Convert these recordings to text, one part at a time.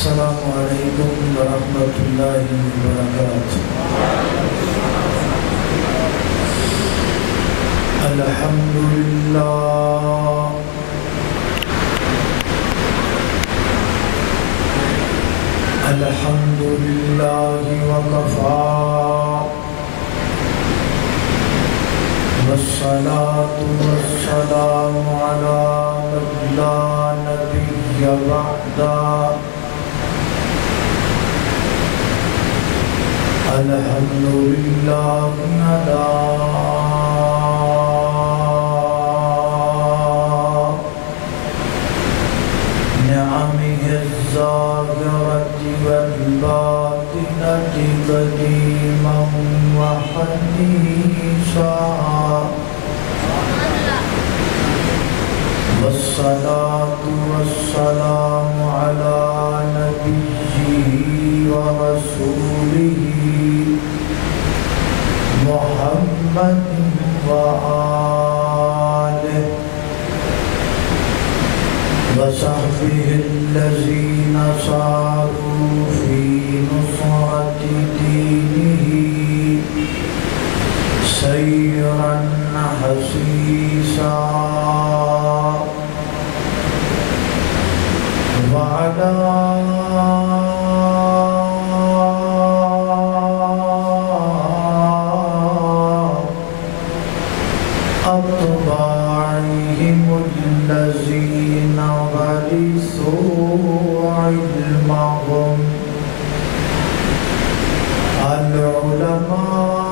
السلام علیکم ورحمۃ اللہ وبرکاتہ۔ الحمدللہ الحمدللہ وکفی والصلاة والسلام علی من لا نبی بعدہ۔ الحمدللہ علی نعمہ الظاہرۃ والباطنۃ قدیما وحدیثا، والصلاة والسلام علی نبیہ ورسولہ محمد وآلہ وصحبہ الذین ساروا فی نصرۃ دینہ سیرا حثیثا، وعلی أتباعهم الذين ورثوا علمهم، العلماء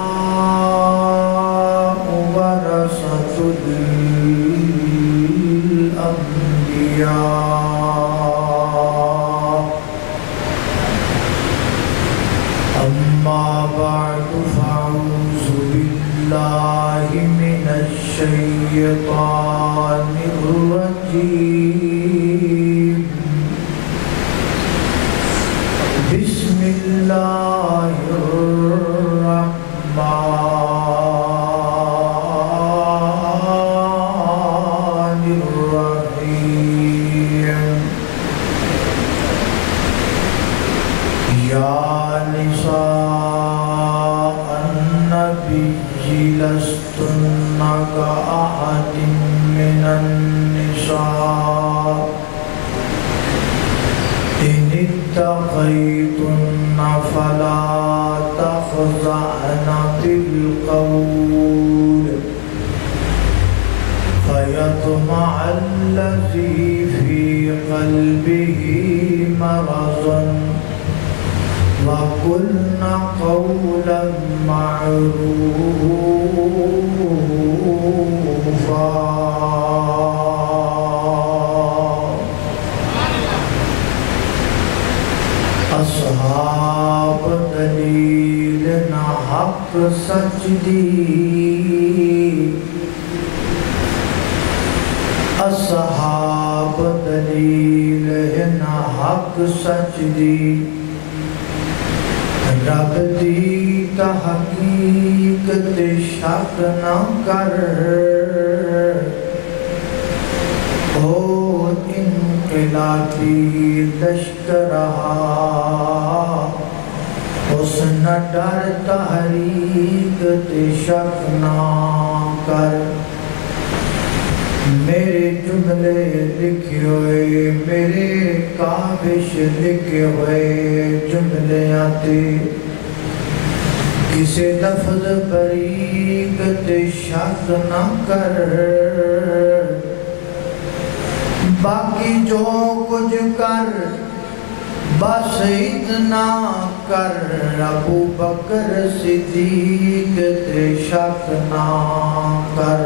ورثة الأنبياء، أما بعد فأعوذ بالله من الشیطان الرجیم، بسم اللہ الرحمن الرحیم۔ یا نساء النبی لستن كأحد من النساء إن اتقيتن فلا تخضعن بالقول فيطمع الذي في قلبه مرض، وقلن قولا معروفا۔ اصحاب دلیل نہ حق سچ دی، اصحاب دلیل نہ حق سچ دی، رب دی تحقیق تے شک نہ کر، او انقلابی لشکرہا اس نہ ڈر، تحریک تے شک نہ کر۔ میرے جملے لکھے ہوئے، میرے کاوش لکھے ہوئے جملے آتے، کسے لفظ بریک تے شک نہ کر، باقی جو کچھ کر بس اتنا کر، ابو بکر صدیق تے شک نہ کر۔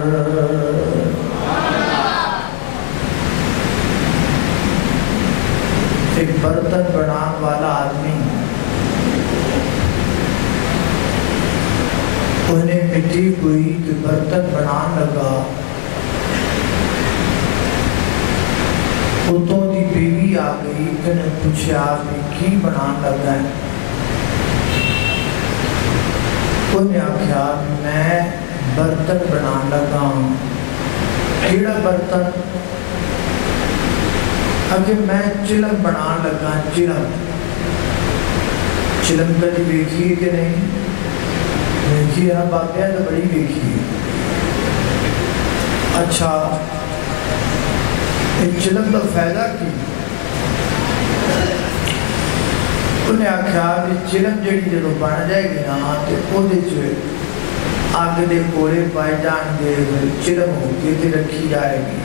ایک برتن بنان والا آدمی انہیں مٹی کوئی کہ برتن بنان لگا، اتوں دی بیوی آ گئی، کنے پوچھے آدمی کی بنان لگا ہے؟ انہیں آکھیا میں برتن بنان لگا ہوں۔ کیڑا برتن؟ اگر میں چلم بنا لگا چلم کدی ویکھی ہے کہ نہیں؟ ویکھی ہے نا باقی تو بڑی ویکھی ہے۔ اچھا یہ چلم کا فائدہ کی؟ انہیں آکھیا کہ چلم جڑی جدو بن جائے گی نا تو وہ اگ دے کوڑے پائے جان گے، چلم ہو کے رکھی جائے گی،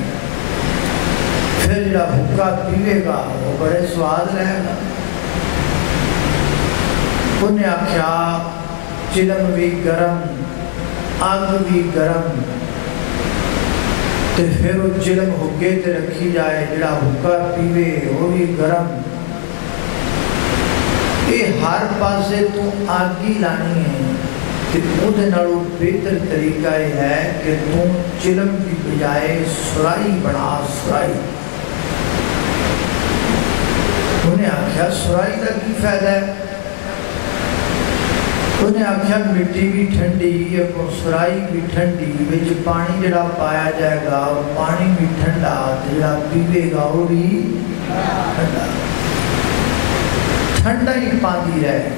پھر جڑا بھوکا پیوے گا وہ بڑے سواد رہے گا۔ انہیں آکھیا چلم بھی گرم اگ بھی گرم، تو پھر وہ چلم ہوکے تے رکھی جائے، جڑا ہوکا پیوے وہ بھی گرم۔ یہ ہر پاسے تو آگی لانی ہے، تو او دے نالوں بہتر طریقہ یہ ہے کہ تو چلم کی بجائے سرائی بنا، سرائی۔ انہیں آکھیا سرائی کا کی فائدہ ہے؟ انہیں آکھیا مٹی بھی ٹھنڈی، سرائی بھی ٹھنڈی، وچ پانی جڑا پایا جائے گا پانی بھی ٹھنڈا، جڑا پیوے گا وہ بھی ٹھنڈا، ٹھنڈا ہی پاندی رہے۔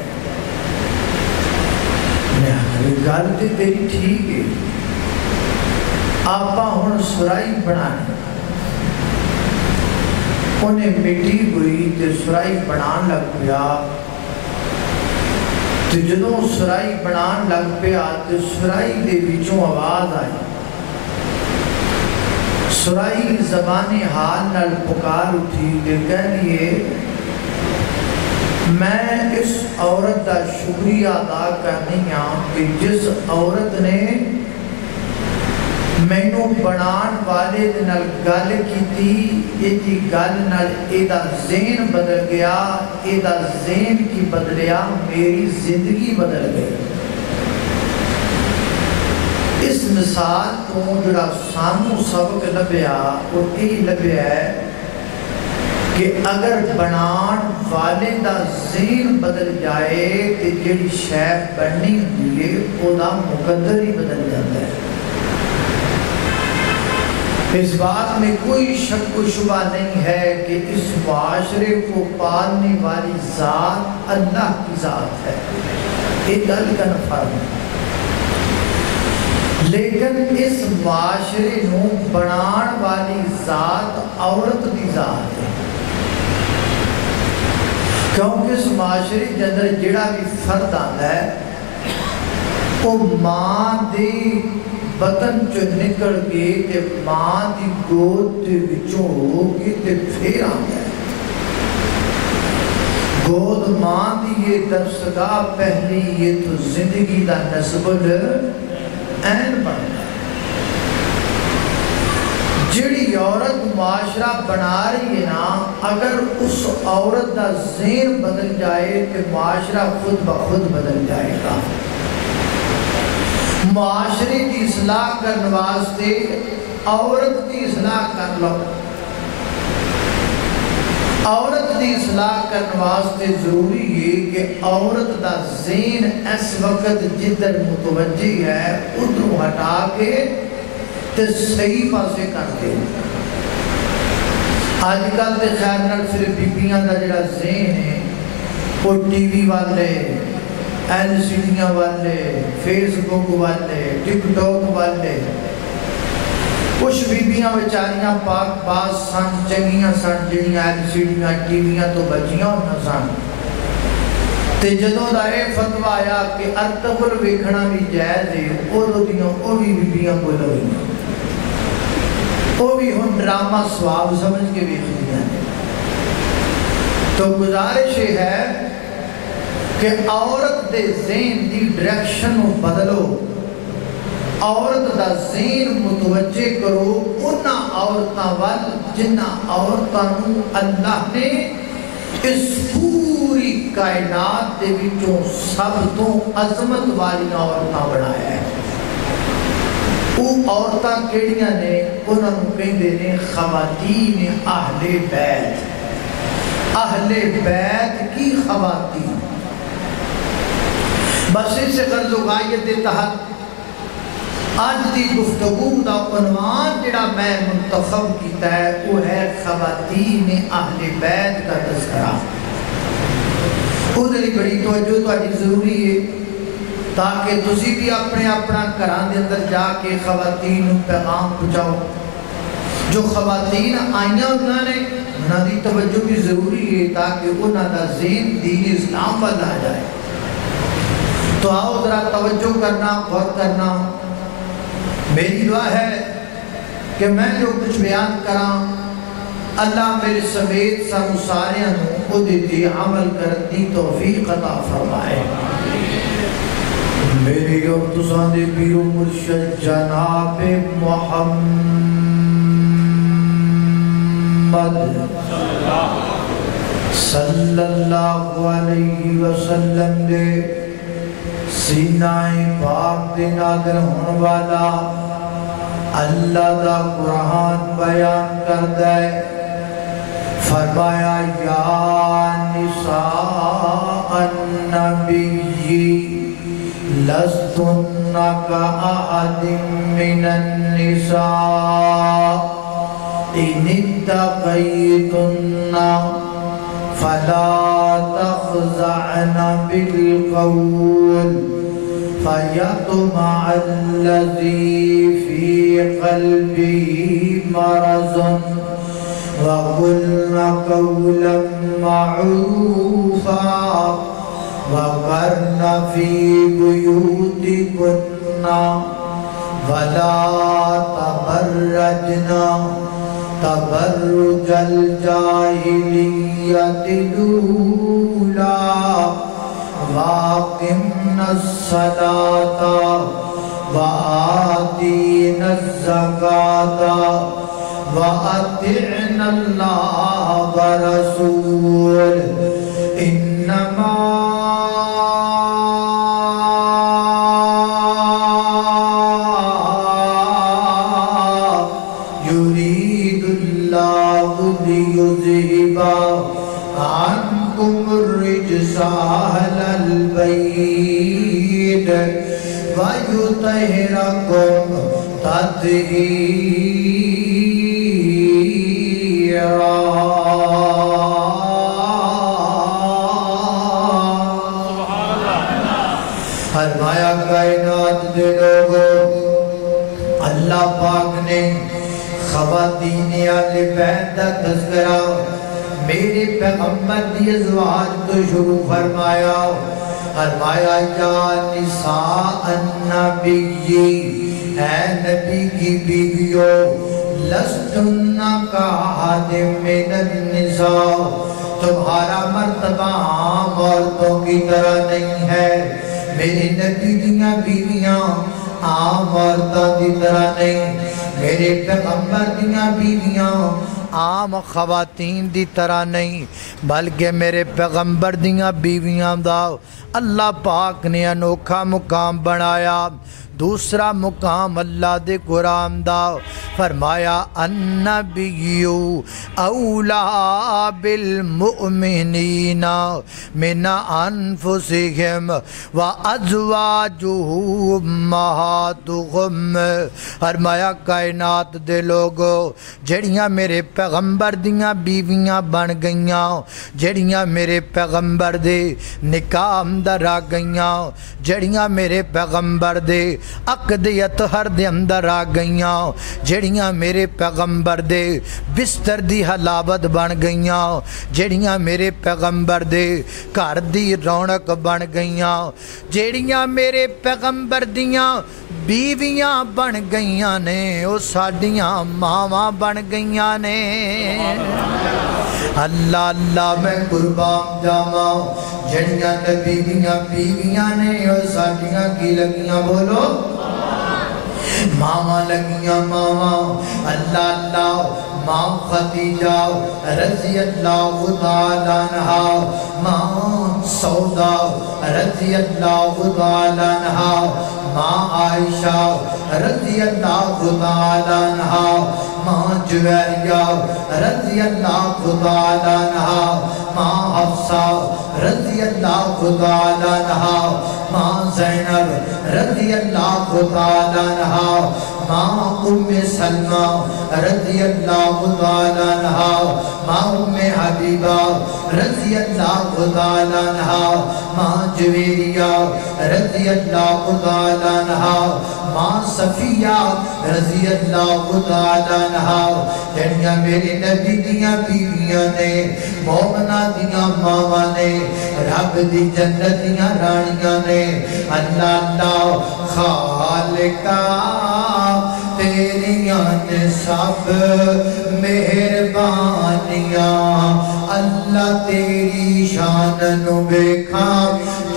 انہیں آکھیا گل تے تیری ٹھیک ہے، آپا ہن سرائی بنانے۔ انہیں مٹی ہوئی تے سرائی بنان لگ پیا، تو جدوں سرائی بنان لگ پیا تو سرائی دے وچوں آواز آئی، سرائی زبان حال نال پکار اٹھی تے کہہ لیے میں اس عورت دا شکریہ ادا کرنی ہاں کہ جس عورت نے مینوں بنان والے دے نال گل کیتی، ایدی گل نال ایدہ ذہن بدل گیا، ایدہ ذہن کی بدلیا میری زندگی بدل گئی۔ اس مثال تو جڑا سانو سبق لبیا وہ یہی لبیا ہے کہ اگر بنان والے دا ذہن بدل جائے تو جڑی شے بننی ہوئی ہے وہ دا مقدر ہی بدل جاتا ہے۔ اس بات میں کوئی شک و شبہ نہیں ہے کہ اس معاشرے کو پالنے والی ذات اللہ کی ذات ہے، ایک گل کا فرق ہے، لیکن اس معاشرے نو بنان والی ذات عورت کی ذات ہے، کیونکہ اس معاشرے کے اندر جڑا بھی فرد آتا ہے وہ ماں دی بطن چو نکل کے تے ماں دی گود تے وچوں ہو کے تے پھر آتا ہے۔ گود ماں دی یہ درسگاہ پہلی یہ تو زندگی دا نسب العین بنتا ہے۔ جڑی عورت معاشرہ بنا رہی ہے نا، اگر اس عورت دا ذہن بدل جائے تو معاشرہ خود بخود بدل جائے گا۔ معاشرے کی اصلاح کرنے واسطے عورت کی اصلاح کر لو، عورت کی اصلاح کرنے واسطے ضروری ہے کہ عورت دا ذہن اس وقت جدر متوجہ ہے ادھر ہٹا کے تے صحیح پاسے کر کے۔ آج کل تے خیر نال صرف بیبیاں دا جڑا ذہن ہے وہ ٹی وی والے، ایل سی ڈیاں والے، فیس بک والے، ٹک ٹاک والے، کچھ بیبیاں بیچاریاں پاک باز سن، چنگیاں سن، جڑیاں ایل سی ڈیاں ٹی ویاں تو بچیاں ہونا سن، تے جدوں دا اے فتویٰ آیا کہ ارطغرل ویکھنا بھی جائز ہے، او بھی بیبیاں کو لگیاں، وہ بھی ہن ڈرامہ ثواب سمجھ کے ویکھدیاں نے۔ تو گزارش ہے کہ عورت دے ذہن دی ڈائریکشن بدلو، عورت دا ذہن متوجہ کرو انہاں عورتاں وال جنہاں عورتاں نو اللہ نے اس پوری کائنات دے وچوں سب تو عظمت والی عورتاں بنایا ہے۔ وہ عورتاں کیڑیاں نے؟ انہاں نو کہندے نے خواتین اہل بیت، اہل بیت کی خواتین۔ بس اس غرض و غایت تحت آج دی گفتگو دا عنوان جڑا میں منتخب کیتا ہے وہ ہے خواتین اہل بیت کا تذکرہ۔ ادھر بڑی توجہ تہاڈی ضروری ہے تاکہ تسی بھی اپنے اپنا گھراں دے اندر جا کے خواتین نوں پیغام پہنچاؤ۔ جو خواتین آئیاں انہوں نے انہاں دی توجہ بھی ضروری ہے تاکہ انہاں دا ذہن دین اسلام وال آ جائے۔ تو آؤ ذرا توجہ کرنا، غور کرنا۔ میری دعا ہے کہ میں جو کچھ بیان کراں اللہ میرے سمیت سانو ساریاں نوں اودے تے عمل کرن دی توفیق عطا فرمائے۔ میری اور تساں دے پیر و مرشد جناب محمد صلی اللہ علیہ وسلم دے سینہ پاک دے نازل ہون والا اللہ دا قرآن بیان کردہ ہے۔ فرمایا یا نساء النبی لستن کأحد من النساء ان اتقیتن فلا تخضعن بالقول فيطمع الذي في قلبه مرض وقلن قولا معروفا وقرن في بيوتكن ولا تبرجن تبرج الجاهلية الأولى وأقمن الصلاة وآتين الزكاة وأطعن الله ورسوله إنما يريد الله ليذهب عنكم الرجس أهل البيت ويطهركم تطهيرا۔ فرمایا کائنات دے لوگوں اللہ پاک نے خواتین اہل بیت کا تذکرہ میرے پیغمبر دی ازواج تو شروع فرمایا۔ فرمایا یا نساء النبی اے نبی کی بیویوں لستن کأحد من النساء تمہارا مرتبہ عام عورتوں کی طرح نہیں ہے۔ میرے نبی دیاں بیویاں عام عورتوں کی طرح نہیں، میرے پیغمبر دیاں بیویاں عام خواتین دی طرح نہیں، بلکہ میرے پیغمبر دیاں بیویاں دا اللہ پاک نے انوکھا مقام بنایا۔ دوسرا مقام اللہ دے قرآن دا فرمایا النبی اولا بالمؤمنین من انفسہم وازواجہ امہاتہم۔ فرمایا کائنات دے لوگو جڑیاں میرے پیغمبر دیاں بیویاں بن گئیاں، جڑیاں میرے پیغمبر دے نکاح اندر آ گئیاں، جڑیاں میرے پیغمبر دے عقدیت ہر دے اندر آ گئیاں، جڑیاں میرے پیغمبر دے بستر دی حلاوت بن گئیاں، جڑیاں میرے پیغمبر دے گھر دی رونق بن گئیاں، جڑیاں میرے پیغمبر دیاں بیویاں بن گئیاں نے او ساڈیاں ماواں بن گئیاں نے۔ اللہ اللہ میں قربان جاواں جڑیاں نبی دیاں بیویاں نے او ساڈیاں کی لگیاں بولو ماما لگیاں ماما۔ اللہ اللہ ماں خدیجہ رضی اللہ تعالیٰ عنہا، ماں سودا رضی اللہ تعالیٰ عنہا، ماں عائشہ رضی اللہ تعالیٰ عنہا، ماں جویریہ رضی اللہ تعالیٰ عنہا، ماں حفصہ رضی اللہ تعالیٰ عنہا، ماں زینب رضی اللہ تعالیٰ عنہا، ماں ام سلمہ رضی اللہ تعالیٰ عنہا، ماں ام حبیبہ رضی اللہ تعالیٰ عنہا، ماں جویریہ رضی اللہ تعالیٰ عنہا، ماں صفیہ رضی اللہ تعالیٰ عنہا، جنیاں میرے نبی دیاں بیویاں نے، مومنہ دیاں ماما نے، رب دی جنت دیاں رانیاں نے، اللہ اللہ خالقہ تیریاں نے سب مہربانیاں، اللہ تیری شان نو بیکھا،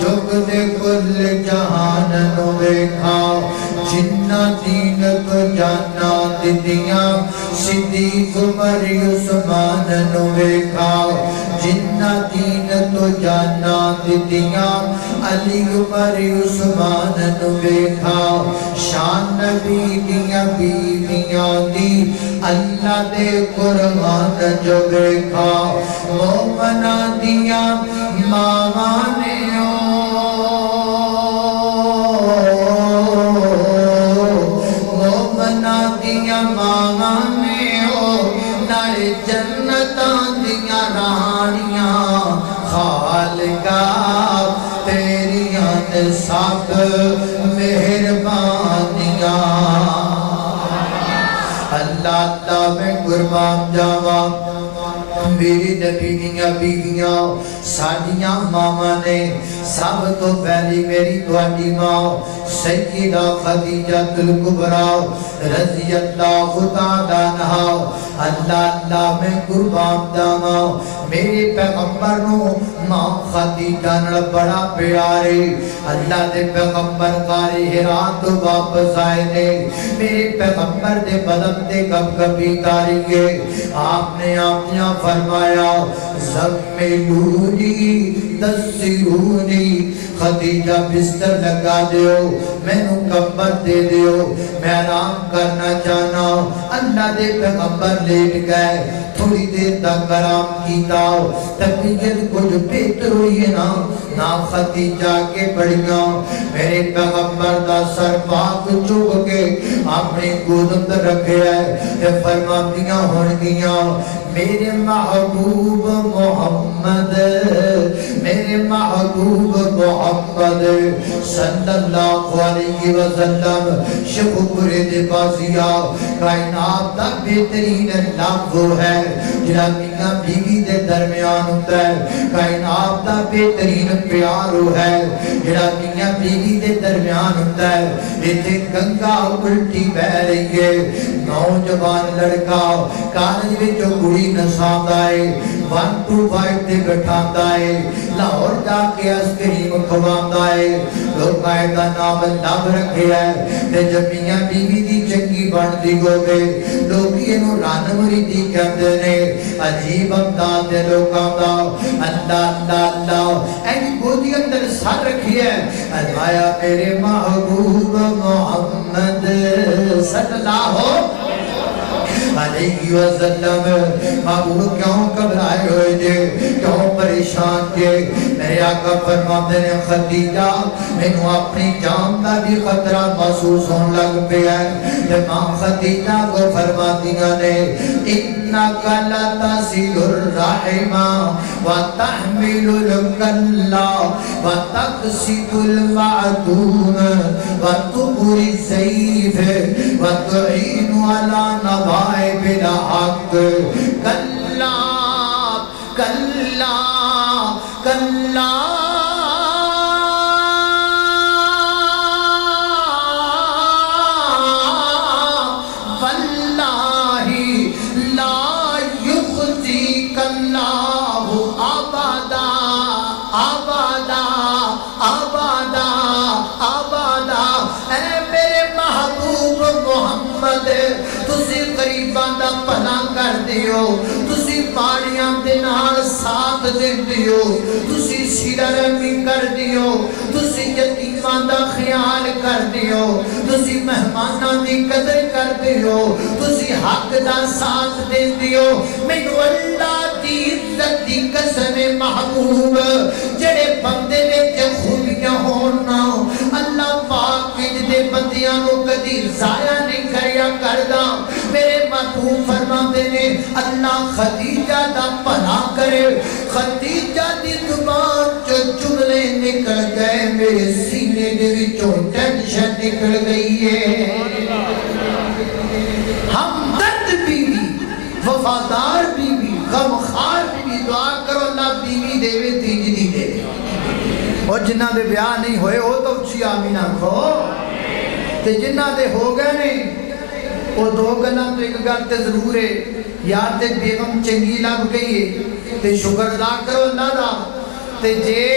جگ دے کل جہان نو بیکھا، جنہ دین تو جانا دیدیاں، صدیق عمر عثمان نو بیکھا، جنہ دین تو جانا دیدیاں، علی عمر عثمان نو بیکھا، شان نبی دیاں بیویاں دی، اللہ دے قرآن جو بیکھا، مومنہ دیاں مانے مومنہ دیاں مانے نال جنتاں دیاں رانیاں، خالقہ تیریاں نے سب مہربانیاں، اللہ اللہ میں قربان جاواں، میری نبی دیاں بیویاں ساڈیاں ماما نے، سب تو پہلی میری تواڈی ماں سیدہ خدیجہ الکبریٰ رضی اللہ تعالیٰ عنہا، اللہ اللہ میں قربان جاواں، میرے پیغمبر نو ماں خدیجہ نال بڑا پیارے، اللہ دے پیغمبر غار حرا تو واپس آئے نے، میرے پیغمبر دے بدن دے کب کبھی کاریے، آپ نے آپیاں فرمایا زملونی دسرونی، خدیجہ بستر لگا دیو، میں نو کمبر دے دیو، میں آرام کرنا چاہنا، اللہ دے پیغمبر لیٹ گئے، تھوڑی دیر تک آرام کیتا، طبیعت کچھ بہتر ہوئی ہے نا خدیجہ کے بڑیاں، میرے پیغمبر دا سر پاک چوک کے اپنے گودم در رکھے ہے، فرماندیاں ہون گیاں، میرے محبوب محمد، میرے محبوب محمد صلی اللہ علیہ وسلم، شکر دے بازیا، کائنات دا بہترین لفظ ہے جنہاں میاں بیوی دے درمیان ہوتا ہے، کائنات دا بہترین پیار ہے جنہاں میاں بیوی دے درمیان ہوتا ہے، ایتھے گنگا الٹی بہ رہی ہے، نوجوان لڑکا کالج وچوں کڑی نساند آئے، 125 تے بٹھاند آئے، لاہور جا کے آئسکریم کھواند آئے، لوگ قائدہ نام لب رکھے ہے، تے جب میاں بیوی دی چنگی بن دی گو گے، لوگ انہوں رانوری دی کہتے نے، عجیب امداد دے لوگاں دا، اللہ اللہ اللہ، اینی گودی اندر سر رکھی ہے، ادھایا میرے محبوب محمد صلی اللہ علیہ وسلم، محبوب کیوں گھبرائے ہوئے جے، کیوں پریشان جے، میرے آقا فرماتے نے خدیجہ مینوں اپنی جان دا بھی خطرہ محسوس ہون لگ پہ ہے، ماں خدیجہ کو فرماتیاں نے انک لتصل الرحم وتحمل الکلا وتقسط المعدوم وتقری الضیف وتعین علی نوائب الحق، کلا کلا کلا واللہ لا یخزیک اللہ ابدا ابدا ابدا ابدا، اے میرے محبوب محمد، تسی غریباں دا پناہ کر دیو، تسی ماڑیاں دے نال ساتھ دے دیو، تسی سیرہ رحمی کر دیو، تسی یتیماں دا خیال کر دیو، تسی مہماناں دی قدر کر دیو، تسی حق دا ساتھ دے دیو، مینوں اللہ دی عزت دی قسم محبوب، جڑے بندے وچ خوبیاں ہونا اللہ پاک اللہ خدیجہ دا بھلا کرے خدیجہ دی زبان جو جملے نکل گئے میرے سینے دے وچوں ٹینشن نکل گئی ہے ہمدرد بیوی وفادار بیوی غمخوار بیوی دعا کرو اللہ بیوی دے وے تیجدی دے اور جنہ دے بیاہ نہیں ہوئے ہو تو اچھی آمین آنکھو تے جنہ دے ہو گئے نہیں وہ دو گلاں تو ایک گل تے ضرور ہے یا تے بیگم چنگی لگ گئی ہے تے شکر ادا کرو اللہ دا تے جے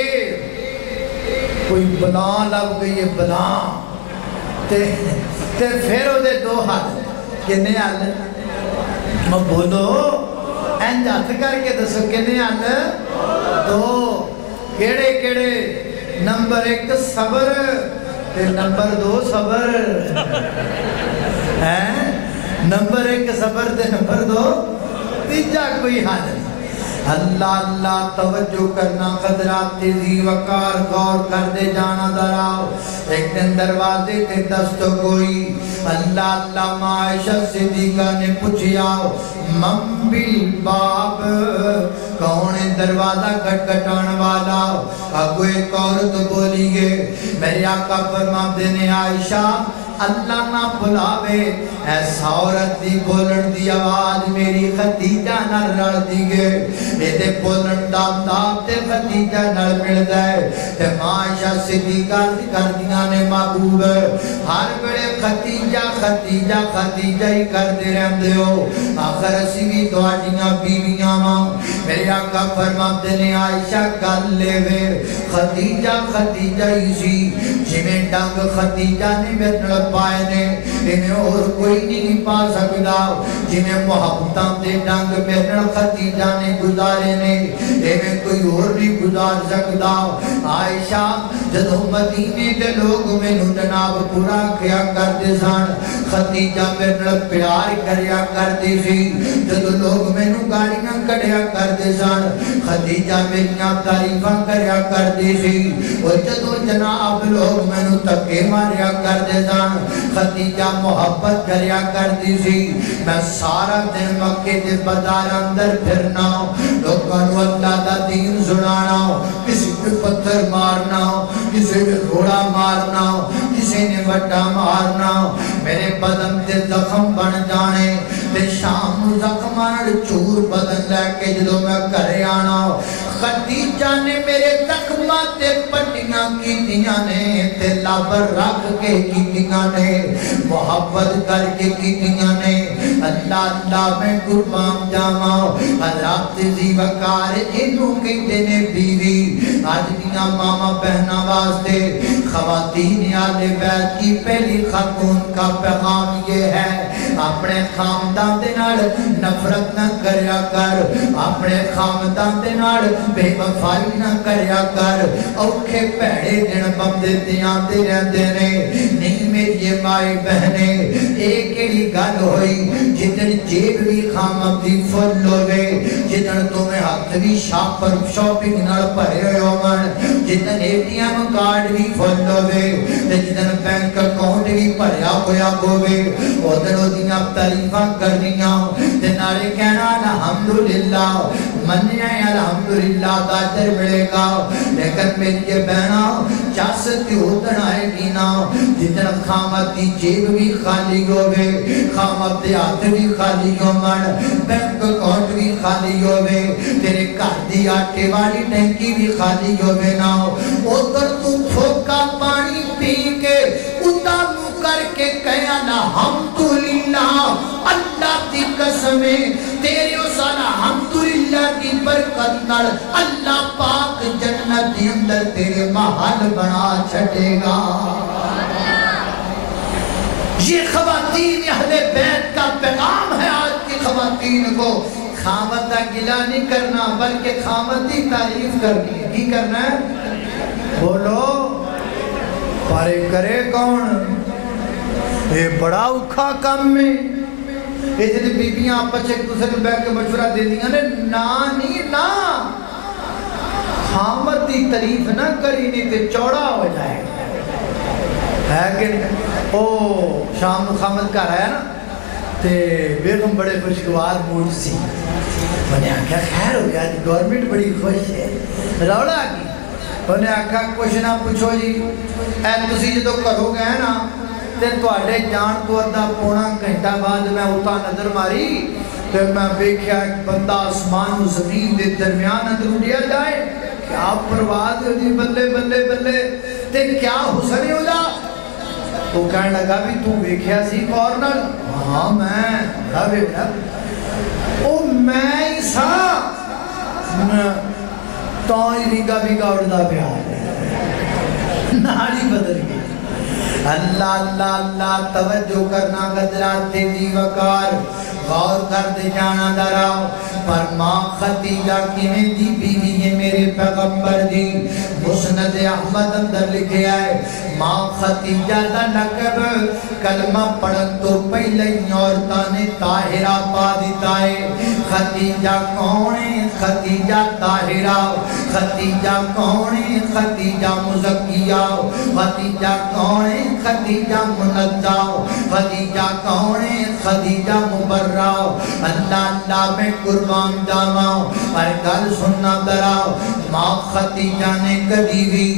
کوئی بلا لگ گئی ہے بلا تے پھر وہ دے دو ہاتھ کنے حل میں بولو اینج ہاتھ کر کے دسو کنے حل دو کیڑے کیڑے نمبر 1 صبر تے نمبر 2 صبر نمبر 1 صبر تے نمبر 2 تیجا کوئی حال نہیں اللہ اللہ توجہ کرنا قدرات تیزی وقار غور کر دے جانا دراؤ ایک دن دروازے تے دست کوئی اللہ اللہ معاشہ صدیقہ نے پوچھیا من بالباب کون دروازہ کھٹکھٹانے والا اب ایک عورت بولی گے میرے آقا فرماتے نے عائشہ اللہ نہ بلاوے ایسا عورت دی بولن دی آواز میری خدیجہ نہ رڑ دی گے میرے بولن دام تے خدیجہ نہ مل جائے تے معاشہ صدیقہ کر دیا نے محبوب ہر بڑے خدیجہ خدیجہ خدیجہ ہی کر دے رہے ہو آخر اسی بھی دوڑیاں بیویاں ماں میرے آقا فرماتے نے عائشہ کر لے وے خدیجہ خدیجہ ہی سی جمیں ڈنگ خدیجہ نے میرے پائے نے انہیں اور کوئی نہیں پا سکتا جنہیں محبتاں دے ڈنگ میرے خدیجہ نے گزارے نے انہیں کوئی اور نہیں گزار سکتا عائشہ جدو مدینے دے لوگ میں جناب پورا کیا کرتے سن خدیجہ میرے پیار کریا کرتے سی جدو لوگ میں گاڑیاں کڑیا کرتے سن خدیجہ میریاں تعریفاں کریا کرتے سی اور جدو جناب لوگ میں تکے ماریا کرتے سن خدیجہ محبت کریا کرتی سی میں سارا دن مکے دے بازار اندر پھرنا لوگوں اللہ دا دین سنانا کسی پہ پتھر مارنا کسی پہ گھوڑا مارنا کسی نے وٹا مارنا میرے بدن تے زخم بن جانے تے شام زخمان چور بدن لے کے جدو میں کرے آنا خدیجہ نے میرے زخمات تے پٹیاں کی دیاں نے تے لابر رکھ کے کی دیاں نے محبت کر کے کی دیاں نے اللہ اللہ میں قربان جاما حضرات تیزی وقار انہوں کی دینے بیوی آج دیاں ماما بہنا واسطے خواتین آلِ بیت کی پہلی خاتون کا پیغام یہ ہے اپنے خاندان دے نال نفرت نہ کریا کر اپنے خاندان دے نال بے وفائی نہ کریا کر اوکھے پیڑے دن بمدے دیاں دے رہتے نے نہیں میری مائی بہنے ایک ایڑی گل ہوئی جتن جیب بھی خامت دی فل ہوئے جتن تمہیں ہاتھ بھی شاپنگ نال پڑے ہوئے ہومن جتن ATM کارڈ بھی فل ہوئے جتن بینک اکاؤنٹ بھی پڑیا ہویا ہوئے ادھر دیاں تعریفاں کرنیاں نارے کہنا الحمدللہ منیا الحمدللہ دا در ملے گا لیکن میری یہ بہنا چاست ادھر آئے گی نا جتن خامت دی جیب بھی خالی ہوئے خامت دی ہاتھ بھی خالی ہومن بینک اکاؤنٹ بھی خالی ہوئے تیرے گھر دی آٹے والی ٹینکی بھی خالی ہوئے نا ادھر تو پھوکا پانی پی کے اتانو کر کے کہیا الحمدللہ اللہ دی قسمیں تیرے اس الحمدللہ کی برکت نال اللہ پاک جنت دی اندر تیرے محل بنا چھٹے گا یہ خواتین اہل بیت کا پیغام ہے آج کی خواتین کو خامت کا گلہ نہیں کرنا بلکہ خامت کی تعریف کرنی ہے کی کرنا ہے بولو پارے کرے کون یہ بڑا اکھا کام میں یہ جنہیں بیبیاں آپس ایک دوسرے کے بیٹھ کے مشورہ دے دیا نے نا نہیں نا خامت کی تعریف نہ کری نہیں تے چوڑا ہو جائے ہے کہ او شام خامت کا ہے نا بیگم بڑے خوشگوار موڈ سی. میں نے آکھا خیر ہو گیا جی گورنمنٹ بڑی خوش ہے. روڑا کی میں نے آکھا کچھ نہ پوچھو جی اے تسی جدو کرو گئے نا تے تواڈے جان تو ادھا پونا گھنٹہ بعد میں اتا نظر ماری تے میں دیکھیا ایک بندہ آسمان و زمین دے درمیان اندر اڑیا جائے. کیا پرواز ہو جی بلے بلے بلے تے کیا حسن ہو جا. وہ کہنے لگا بھی تو دیکھیا سی کورنر. ہاں میں بڑا بیٹا او میں ہی سا تو ہی بھیگا بھیگا اڑدا پیا ناڑی بدل گئی. اللہ اللہ اللہ توجہ کرنا گدرات تیزی وقار غور کر دے جانا دراؤ. پر ماں خدیجہ کیویں دی بیوی ہے میرے پیغمبر دی مسند احمد اندر لکھے آئے. ماں خدیجہ دا لقب کلمہ پڑھن تو پہلے عورتاں نے طاہرہ پا دیتا ہے. خدیجہ کون ہے؟ خدیجہ طاہرہ. خدیجہ کون ہے؟ خدیجہ مزکیہ. خدیجہ کون ہے؟ خدیجہ منزہ. خدیجہ کون ہے؟ خدیجہ مبرہ. اللہ اللہ میں قربان جاواں پر گل سننا دراؤ. ماں خدیجہ نے کبھی بھی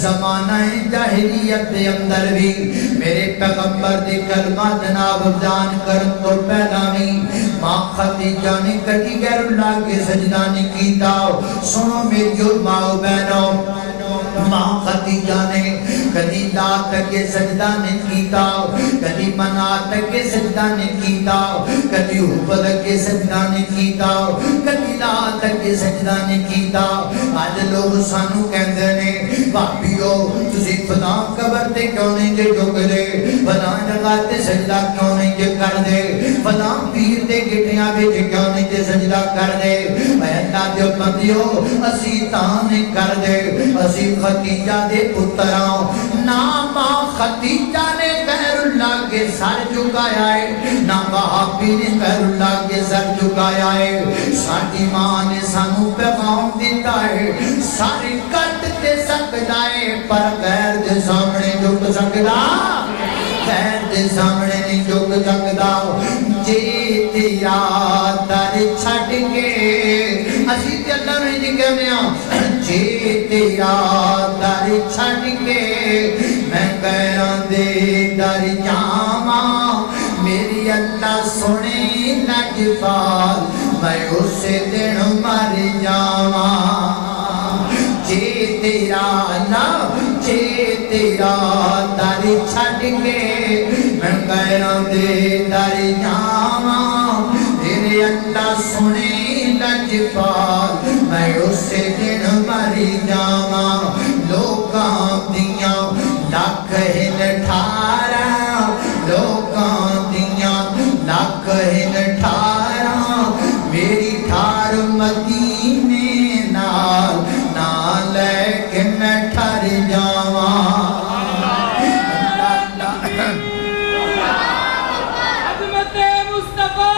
زمانہ جاہلیت دے اندر بھی میرے پیغمبر دے کلمہ جناب جان کرن تو پہلا نہیں. ماں خدیجہ نے کبھی غیر اللہ کے سجدہ نہیں کیتا. سنو میری ماں بہنوں ماں خدیجہ نے کدی لات کے سجدہ نہیں کیتا. کدی منات کے سجدہ نہیں کیتا. کدی حبل کے سجدہ نہیں کیتا. کدی لات کے سجدہ نہیں کیتا. آج لوگ سانو کہندے نے بھابیو تسی فلاں قبر تے کیوں نہیں جے جھک دے فلاں جگہ تے سجدہ کیوں نہیں جے کر دے فلاں پیر دے گٹیاں وچ کیوں نہیں جے سجدہ کر دے. اے اللہ دے بندیو اسی تاں نہیں کر دے اسی خدیجہ دے پتراں نا ماں خدیجہ نے غیر اللہ کے سر جھکایا ہے نا وہابی نے غیر اللہ کے سر جھکایا ہے. ساڈی ماں نے سانو پیغام دیتا ہے ساری کٹ تے سکدا ہے پر غیر دے سامنے جھک سکدا غیر دے سامنے نہیں جھک سکدا. جے تیرا در چھڈ کے اسی تے اللہ نے جی کہنے ہاں جے تیرا در چھڈ کے میں غیراں دے در جاواں میری اللہ سنے لجپال میں اسے دن مر جاواں. جے تیرا نا جے تیرا در چھڈ کے میں غیراں دے در جاواں میرے اللہ سنے لجپال میں اسے دن مر جاواں. لوکاں دیاں لکھ ہن ٹھاراں لوکاں دیاں لکھ ہن ٹھاراں میری ٹھار مدینے نال نہ لے کے میں ٹھر جاواں. عظمت مصطفیٰ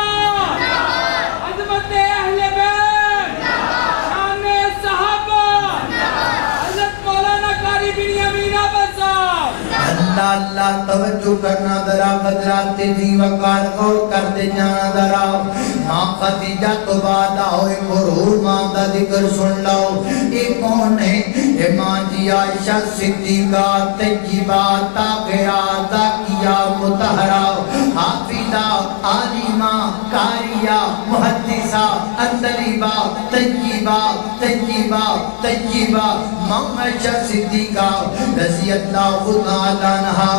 عظمت اہل بیت شان صحابہ حضرت مولانا قاری بن یمین احمد صاحب. اللہ اللہ توجہ کرنا ذرا حضرات تیزی وقار غور کرتے جانا ذرا. ماں خدیجہ تو بعد آؤ ایک اور ماں دا ذکر سن لو. یہ کون ہے؟ یہ ماں جی عائشہ صدیقہ طیبہ طاہرہ زاکیہ مطہرہ حافظہ عالمہ قاریہ محدثہ اندلیبہ طیبہ طیبہ طیبہ ماں عائشہ صدیقہ رضی اللہ تعالیٰ عنہا.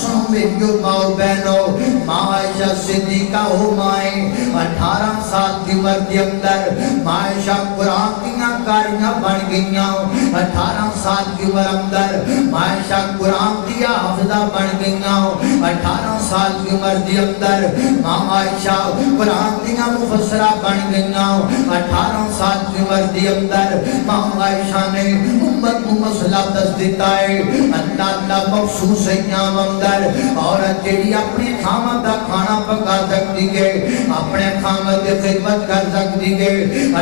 سنو میری ماں بہنوں ماں عائشہ صدیقہ ہو مائیں 18 سال کی عمر کے اندر ماں عائشہ قرآن کیاں کاریاں بن گئیاں. 18 سال کی عمر اندر ماں عائشہ قرآن دیا حافظہ بن گئیاں. 18 سال کی عمر کے اندر ماں عائشہ قرآن دیا مفسرہ بن گئیاں. 18 سال کی عمر کے اندر ماں عائشہ نے امت کو مسئلہ دس دیتا ہے. اللہ اللہ مخصوص ایام اندر عورت جیڑی اپنی خامد دا کھانا پکا سکتی ہے اپنے خامد دی خدمت کر سکتی ہے.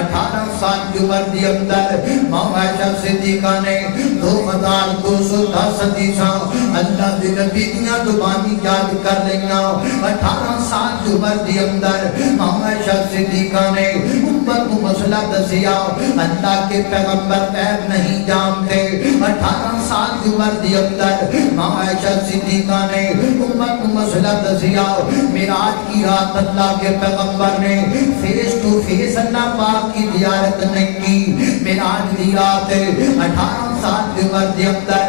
18 سال کی عمر دی اندر ماں عائشہ صدیقہ نے 2210 حدیثاں اللہ دے نبی دیاں زبانی یاد کر لیاں 18 سال کی عمر دی اندر عائشہ صدیقہ نے امت کو مسئلہ دسیا اللہ کے پیغمبر غیب نہیں جانتے 18 سال کی عمر دی اندر عائشہ صدیقہ نے امت کو مسئلہ دسیا معراج کی رات اللہ کے پیغمبر نے فیس ٹو فیس اللہ پاک کی زیارت نہیں کی معراج دی رات 18 سال کی عمر دی اندر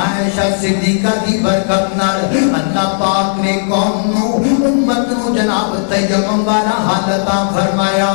عائشہ صدیقہ دی برکت نال اللہ پاک نے قوم نو امت نو جناب تیمم والا حالت فرمایا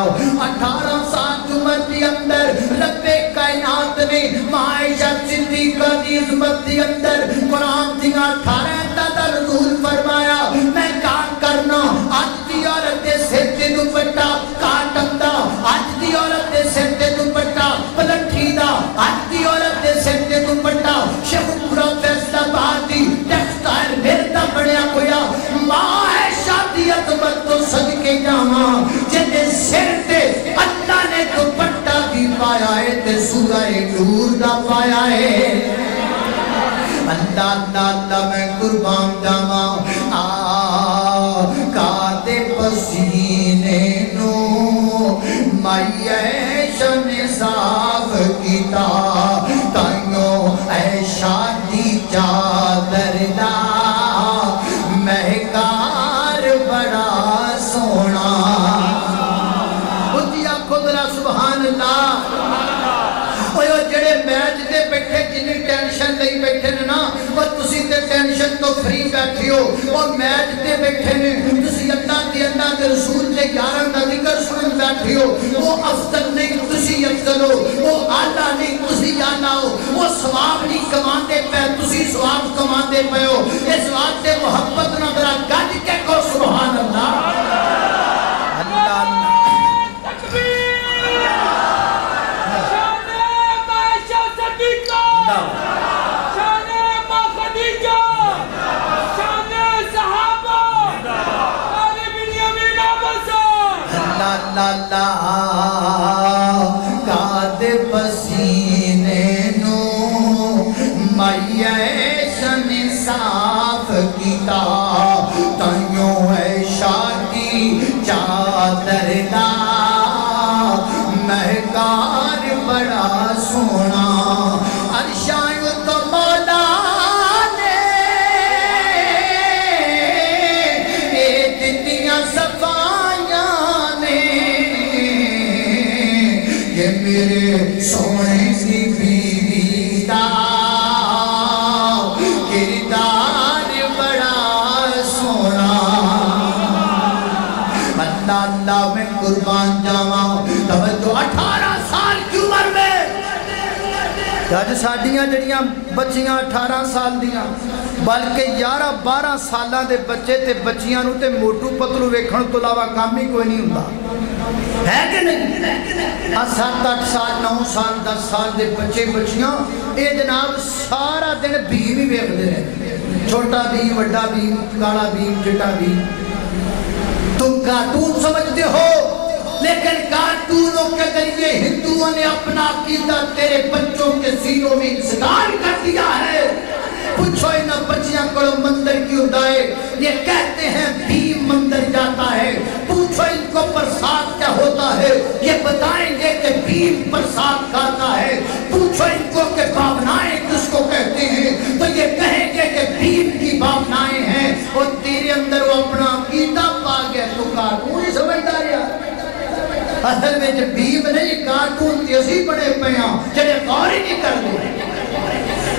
18 سال کی عمر دی اندر رب کائنات نے عائشہ صدیقہ دی عظمت دی اندر قرآن دی 18 تا نزول فرمایا میں کام کرنا اج دی عورت دے سر تے دوپٹہ کاٹن دا اج دی عورت دے سر تے دوپٹہ پلٹھی دا اج دی عورت دے سر تے دوپٹہ شیخ پورا فیصلہ بات دی ٹیکسٹائل بھرتا بڑیا ہویا ماں ہے شادی عظمت تو صدقے جاواں جے سر تے اللہ نے دوپٹہ بھی پایا ہے تے سورہ نور دا پایا ہے اللہ اللہ اللہ میں قربان جاواں کاتے پسینے نو معیشہ نے صاف کیتا تائیوں اے شادی چادر دا مہکار بڑا سونا اُتیا خدرہ سبحان اللہ اوہ جڑے میچ دے بیٹھے جنہی ٹینشن نہیں بیٹھے نا اور تسی تے ٹینشن تو فری بیٹھی ہو اور میچ دے بیٹھے نے تسی اللہ دے رسول دے یارن دا ذکر سنن بیٹھی ہو وہ افضل نہیں تسی افضل ہو وہ آلہ نہیں تسی آلہ ہو وہ ثواب نہیں کماندے پہ تسی ثواب کماندے پہ ہو اس وقت دے محبت نہ برا گج کے کو سبحان اللہ کاتے پسینے نو معیشہ نے صاف کیتا تائیوں اے شادی چادر دا مہکار بڑا سونا عرشائیں تو مولا نے اے دنیا صفائیاں میرے سونے سی بیوی دا کردار بڑا سونا اللہ اللہ میں قربان جاواں توجہ 18 سال کی عمر میں آج ساڈیاں جڑیاں بچیاں 18 سال دیاں بلکہ 11-12 سالاں دے بچے تے بچیاں نو تے موٹو پتلو ویکھن تو علاوہ کام ہی کوئی نہیں ہوندا ہے کہ نہیں 7-8 سال 9 سال 10 سال دے بچے بچیاں اے جناب سارا دن بھیم ہی ویکھدے رہے چھوٹا بھیم وڈا بھیم کالا بھیم چٹا بھیم تم کارٹون سمجھتے ہو لیکن کارٹونوں کے ذریعے ہندوؤں نے اپنا عقیدہ تیرے بچوں کے سینوں میں انسدار کر دیا ہے پوچھو انہاں بچیاں کڑو مندر کیوں دائے یہ کہتے ہیں بھیم مندر جاتا ہے پوچھو ان کو پرساد کیا ہوتا ہے یہ بتائیں گے کہ بھیم پرساد کھاتا ہے پوچھو ان کو کہ بھاونائیں کس کو کہتے ہیں تو یہ کہیں گے کہ بھیم کی بھاونائیں ہیں اور تیرے اندر وہ اپنا عقیدہ پا گیا تو کارٹون ہی سمجھتا رہا اصل میں جب بھیم نہیں کارٹون تیسی بڑے پیاں جنہیں غور ہی نہیں کر دے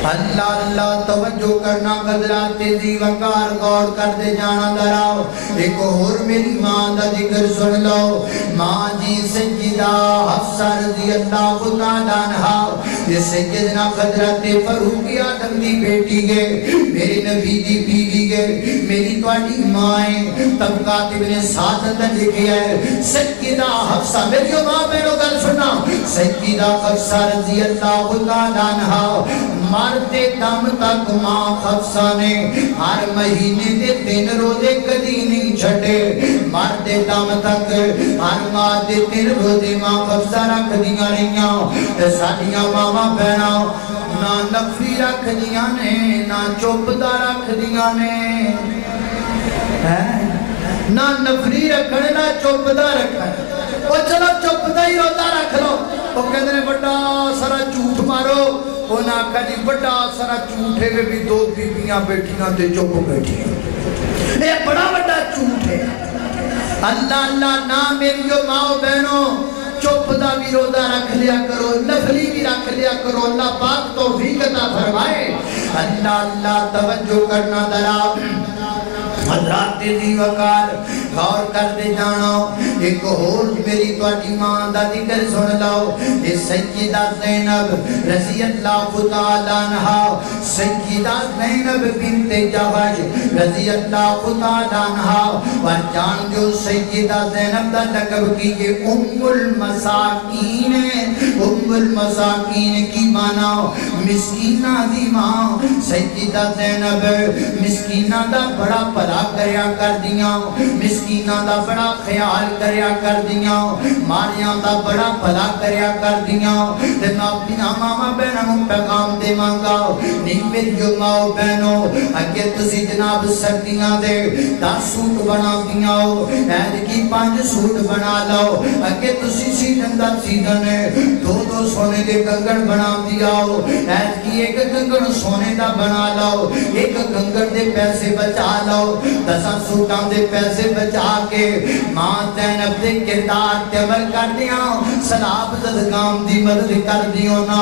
اللہ اللہ توجہ کرنا قدرات تیزی وقار غور کر دے جانا دراؤ ایک اور میری ماں دا ذکر سن لو ماں جی سیدہ حفصہ رضی اللہ تعالیٰ عنہ یہ سیدنا قدرات فاروق آدم دی بیٹی گئے میری نبی دی بیوی گئے میری توڑی مائیں طبقات ابن سعد لکھے ہے سیدہ حفصہ میری ماں میرے گل سنا سیدہ حفصہ رضی اللہ تعالیٰ عنہ مارتے دم تک ماں حفصہ نے ہر مہینے دے 3 روزے کدی نہیں چھٹے مارتے دم تک ہر ماہ دے 3 روزے ماں حفصہ رکھ دیا رہیاں ساڑیاں ماما بہنا نہ رکھ دیاں نے نہ چپ دا رکھ دیاں نے نہ نفری رکھنے نہ چپ دا رکھنے وہ چلو چپ دا ہی روزہ رکھ لو وہ کہتے ہیں بڑا سارا جھوٹ مارو وہ نہ کہا جی بڑا سارا جھوٹے میں بھی دو بیبیاں بیٹھیاں تے چپ بیٹھیاں یہ بڑا بڑا جھوٹ ہے اللہ اللہ نہ میری جو ماں بہنوں چپ دا بھی روزہ رکھ لیا کرو نفلی بھی رکھ لیا کرو اللہ پاک توفیق عطا فرمائے اللہ اللہ توجہ کرنا ذرا حضرات دی وقار غور کر دے جانا ایک اور میری توڑی ماں دا ذکر سن لاؤ یہ سیدہ زینب رضی اللہ تعالیٰ عنہ سیدہ زینب بنت جحش رضی اللہ تعالیٰ عنہ اور جان جو سیدہ زینب دا لقب کی یہ ام المساکین ہے ام المساکین کی مانا مسکینہ دی ماں سیدہ زینب مسکینہ دا بڑا پلا کریا کر دیاں مسکینہ دا بڑا خیال کریا کر دیاں ماریاں دا بڑا بھلا کریا کر دیاں تے میں اپنی ماما بہنوں پیغام دے مانگا نہیں میری جو ماں بہنوں اگے تسی جناب سردیاں دے 10 سوٹ بنا دیاں عید کی 5 سوٹ بنا لو اگے تسی سیزن دا سیزن ہے 2 سونے دے کنگن بنا دیا عید کی ایک کنگن سونے دا بنا لو ایک کنگن دے پیسے بچا لو 10 سوٹاں دے پیسے بچا کے ماں زینب دے کردار تے عمل کر دیاں سلاب زدگام دی مدد کر دیو نا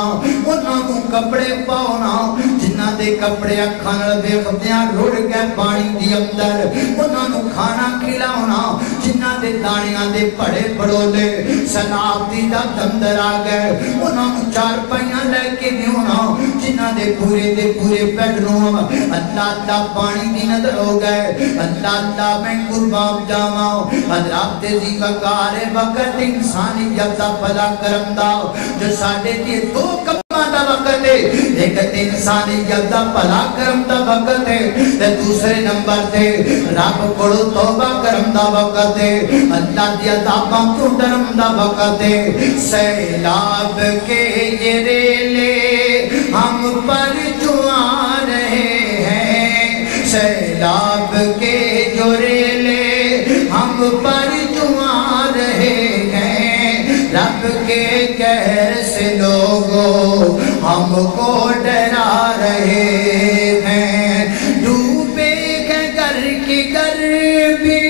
انہاں کو کپڑے پاؤ نا جنہ دے کپڑے اکھان لبے خبدیاں روڑ گئے پانی دی اندر انہاں کو کھانا کھلاؤ نا جنہ دے دانیاں دے پڑے پڑولے سلاب دی دا دندر آ گئے انہاں کو 4 پائیاں لے کے دیو نا جنہ دے پورے بیڈ روم اللہ اللہ پانی دی نظر ہو گئے اللہ اللہ میں قربان جاماؤ حضرات تیزی وقار وقت انسانی جبتا بھلا کرم داؤ جو ساڑھے دیئے 2 کمان دا وقت ہے ایک انسانی جبتا بھلا کرم دا وقت ہے دوسرے نمبر تے رب پڑھو توبہ کرم دا وقت ہے اللہ دیا داباں تو درم دا وقت ہے سیلاب کے یہ ریلے ہم پر جو آ رہے ہیں سیلاب کے جو ریلے ہم پر جو آ رہے ہیں رب کے قہر سے لوگوں ہم کو ڈرا رہے ہیں ڈوبے گئے گر کی گر بھی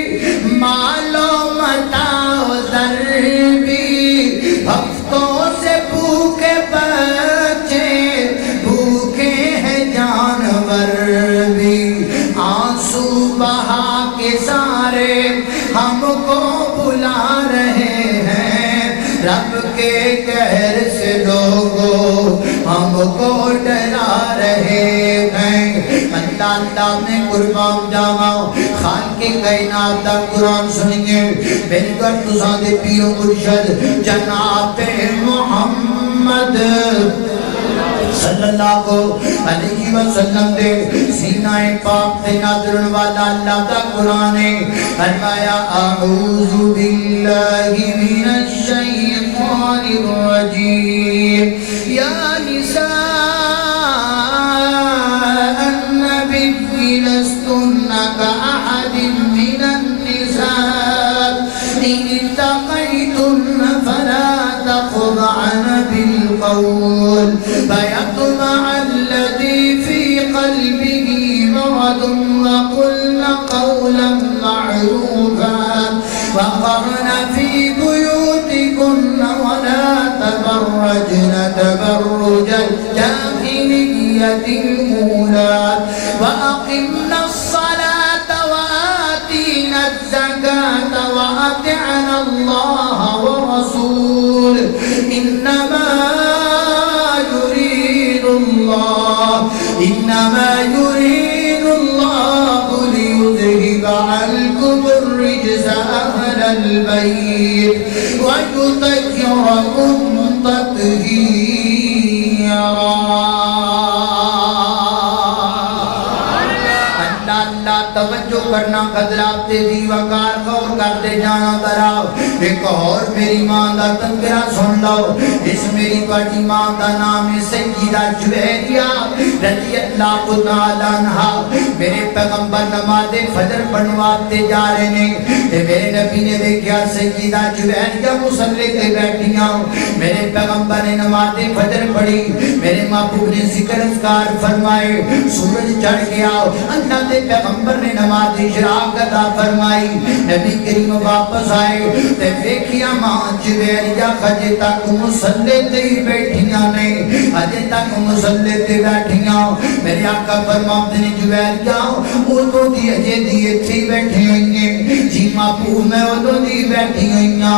مال و متاع و زر بھی ہفتوں سے بھوکے بچے بھوکے ہیں جانور بھی آنسو بہا کے سارے ہم کو بلا رہے ہیں رب کے قہر سے لوگوں ہم کو ڈرا رہے ہیں اللہ اللہ نے قربان جاؤ خان کے کائنات دا قرآن سنیے میری کر تساں دے پیو مرشد جناب محمد صلی اللہ علیہ وسلم دے سینہ پاک تے نادرن والا اللہ دا قرآن فرمایا اعوذ باللہ من الشیطان الرجیم یا نساء النبی لستن کأحد من النساء ان اتقیتن فلا تخضعن بالقول فيطمع الذي في قلبه مرض وقلن قولا معروفا وقرن في بيوتكن ولا تبرجن تبرج الجاهلية الأولى وأقمنا الصلاة وآتينا الزكاة وأطعنا الله ورسوله إنما يريد الله ليذهب عنكم الرجس أهل البيت ويطهركم تطهيرا توجہ کرنا قدرات تیزی وقار غور کرتے جانا دراؤ ایک اور میری ماں دا تذکرہ سن لو اس میری پاٹی ماں دا نام سیدہ جویریہ رضی اللہ تعالیٰ عنہ میرے پیغمبر نماز فجر بنواتے جا رہے ہیں تے میرے نبی نے دیکھا سیدہ جویریہ مصلی تے بیٹھیاں میرے پیغمبر نے نماز فجر پڑھی میرے محبوب نے ذکر اذکار فرمائے سورج چڑھ گیا اللہ دے پیغمبر نے نماز اشراق ادا فرمائی نبی کریم واپس آئے تے دیکھیا ماں جویریہ خجے تک مصلی تے بیٹھیاں نے اجے تک مصلی تے بیٹھیاں میرے آقا فرماتے نے جویریہ وہ تو دی اجے دیئے تھی بیٹھی ہوئی ہیں جی محبوب میں وہ تو دی بیٹھی ہوئی ہیں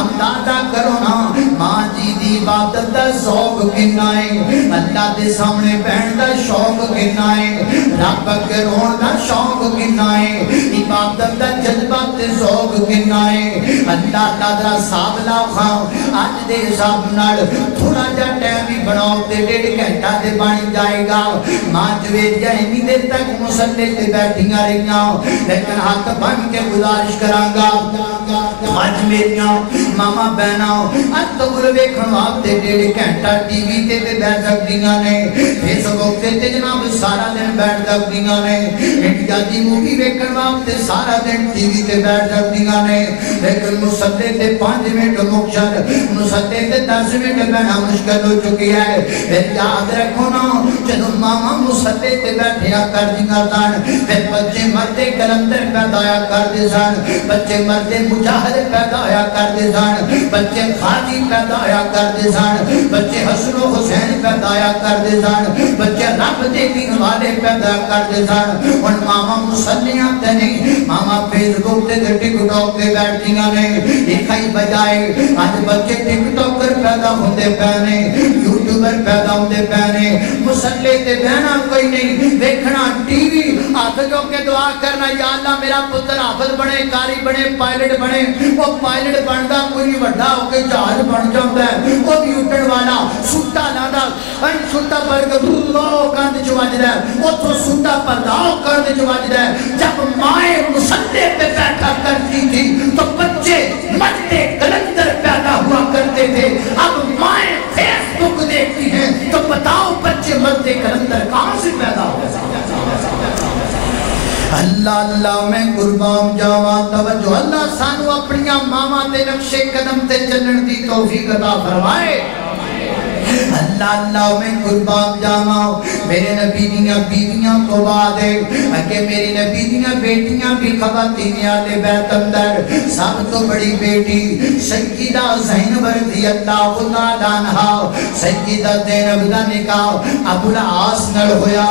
اندازہ کرو نا ماں جی دی عبادت دا شوق کنا ہے اللہ دے سامنے بہن دا شوق کنا ہے رب کے رون دا شوق کنا ہے عبادت دا جذبہ تے شوق کنا ہے اللہ تعالیٰ صاحب لا خواہ آج دے حساب نال تھوڑا جا ٹائم بھی بناؤ تے 1.5 گھنٹہ دے بانی جائے گا ماں جویریہ انی دیر تک مصلی تے بیٹھیاں رہیاں لیکن ہاتھ بن کے گزارش کرانگا آج میریاں ماما بہناں آج تو گل ویکھن واسطے 1.5 گھنٹہ ٹی وی تے بیٹھ سکدیاں نے فیس بک تے جناب سارا دن بیٹھ سکدیاں نے انڈیا دی مووی ویکھن واسطے سارا دن ٹی وی تے بیٹھ سکدیاں نے لیکن مصلی تے 5 منٹ مقصد مصلی تے 10 منٹ بہنا مشکل ہو چکی ہے پھر یاد رکھو نا جنہوں ماما مصلی تے بیٹھیا کر دیاں سن پھر بچے مردے کلندر پیدایا کر دے سن بچے مردے مجاہد پیدایا کر دے سن بچے خاجی پیدایا کر دے سن بچے حسن و حسین پیدایا کر دے سن بچے رب دے دین والے پیدا کر دے سن ان ماما مصلیاں تے نہیں ماما فیس بک تے ٹک ٹاک تے بیٹھیاں نے ایک ہی بجائے آج بچے ٹک ٹاکر پیدا ہوندے پہنے یوٹیوبر پیدا ہوندے پہنے مصلی تے بہنا کوئی نہیں دیکھنا ٹی وی ہاتھ جو کے دعا کرنا یا اللہ میرا پتر حافظ بنے کاری بنے پائلٹ بنے وہ پائلٹ بندا کوئی وڈا ہو کے جہاز بن جاتا ہے وہ بھی اٹھن والا سوٹا لادا ان سوٹا پر کے اللہ کاند جو وجدا ہے وہ تو سوٹا پر داؤ کاند جو وجدا ہے جب مائیں مصلی پہ بیٹھا کرتی تھی تو بچے مرتے کلندر پیدا ہوا کرتے تھے اب مائیں فیس بک دیکھتی ہیں تو بتاؤ بچے مرتے کلندر کہاں سے پیدا ہو اللہ اللہ میں قربان جاواں توجہ اللہ سانو اپنیاں ماما تے نقشے قدم تے چلن دی توفیق عطا فرمائے اللہ اللہ میں قربان جاواں میرے نبی دیاں بیویاں تو بعد کہ میری نبی دیاں بیٹیاں بھی خواتین آلے بیت اندر سب تو بڑی بیٹی سیدہ زینب رضی اللہ تعالیٰ عنہا سیدہ زینب دا نکاح ابو العاص نال ہویا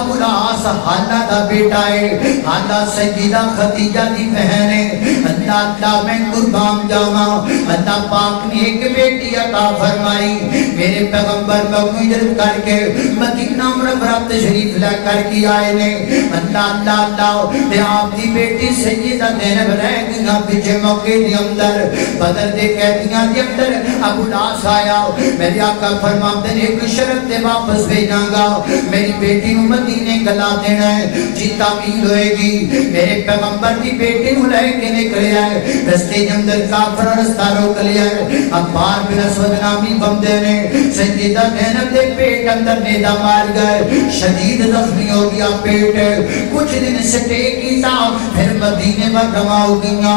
ابو العاص حالہ دا بیٹا ہے حالہ سیدہ خدیجہ دی بہن ہے اللہ اللہ میں قربان جاواں اللہ پاک نے ایک بیٹی عطا فرمائی میرے پیغمبر کو ہجرت کر کے مدینہ منورہ تشریف لے کر کے آئے نے اللہ اللہ اللہ تے آپ دی بیٹی سیدہ زینب رہ گیا پیچھے موقع دی اندر بدر دے قیدیاں دی اندر ابو العاص آیا میرے آقا فرماتے ہیں ایک شرط تے واپس بھیجاں گا میری بیٹی نو مدینے گلا دینا ہے جی تعمیل ہوئے گی میرے پیغمبر دی بیٹی نو لے کے نکلے آئے رستے کے اندر کافر رستہ روک لیا ہے عمار بن اسود نامی بندے نے سیدہ زینب دے پیٹ اندر نیدہ مار گئے شدید زخمی ہو گیا پیٹ کچھ دن سٹے کیتا پھر مدینے میں روا ہو گیا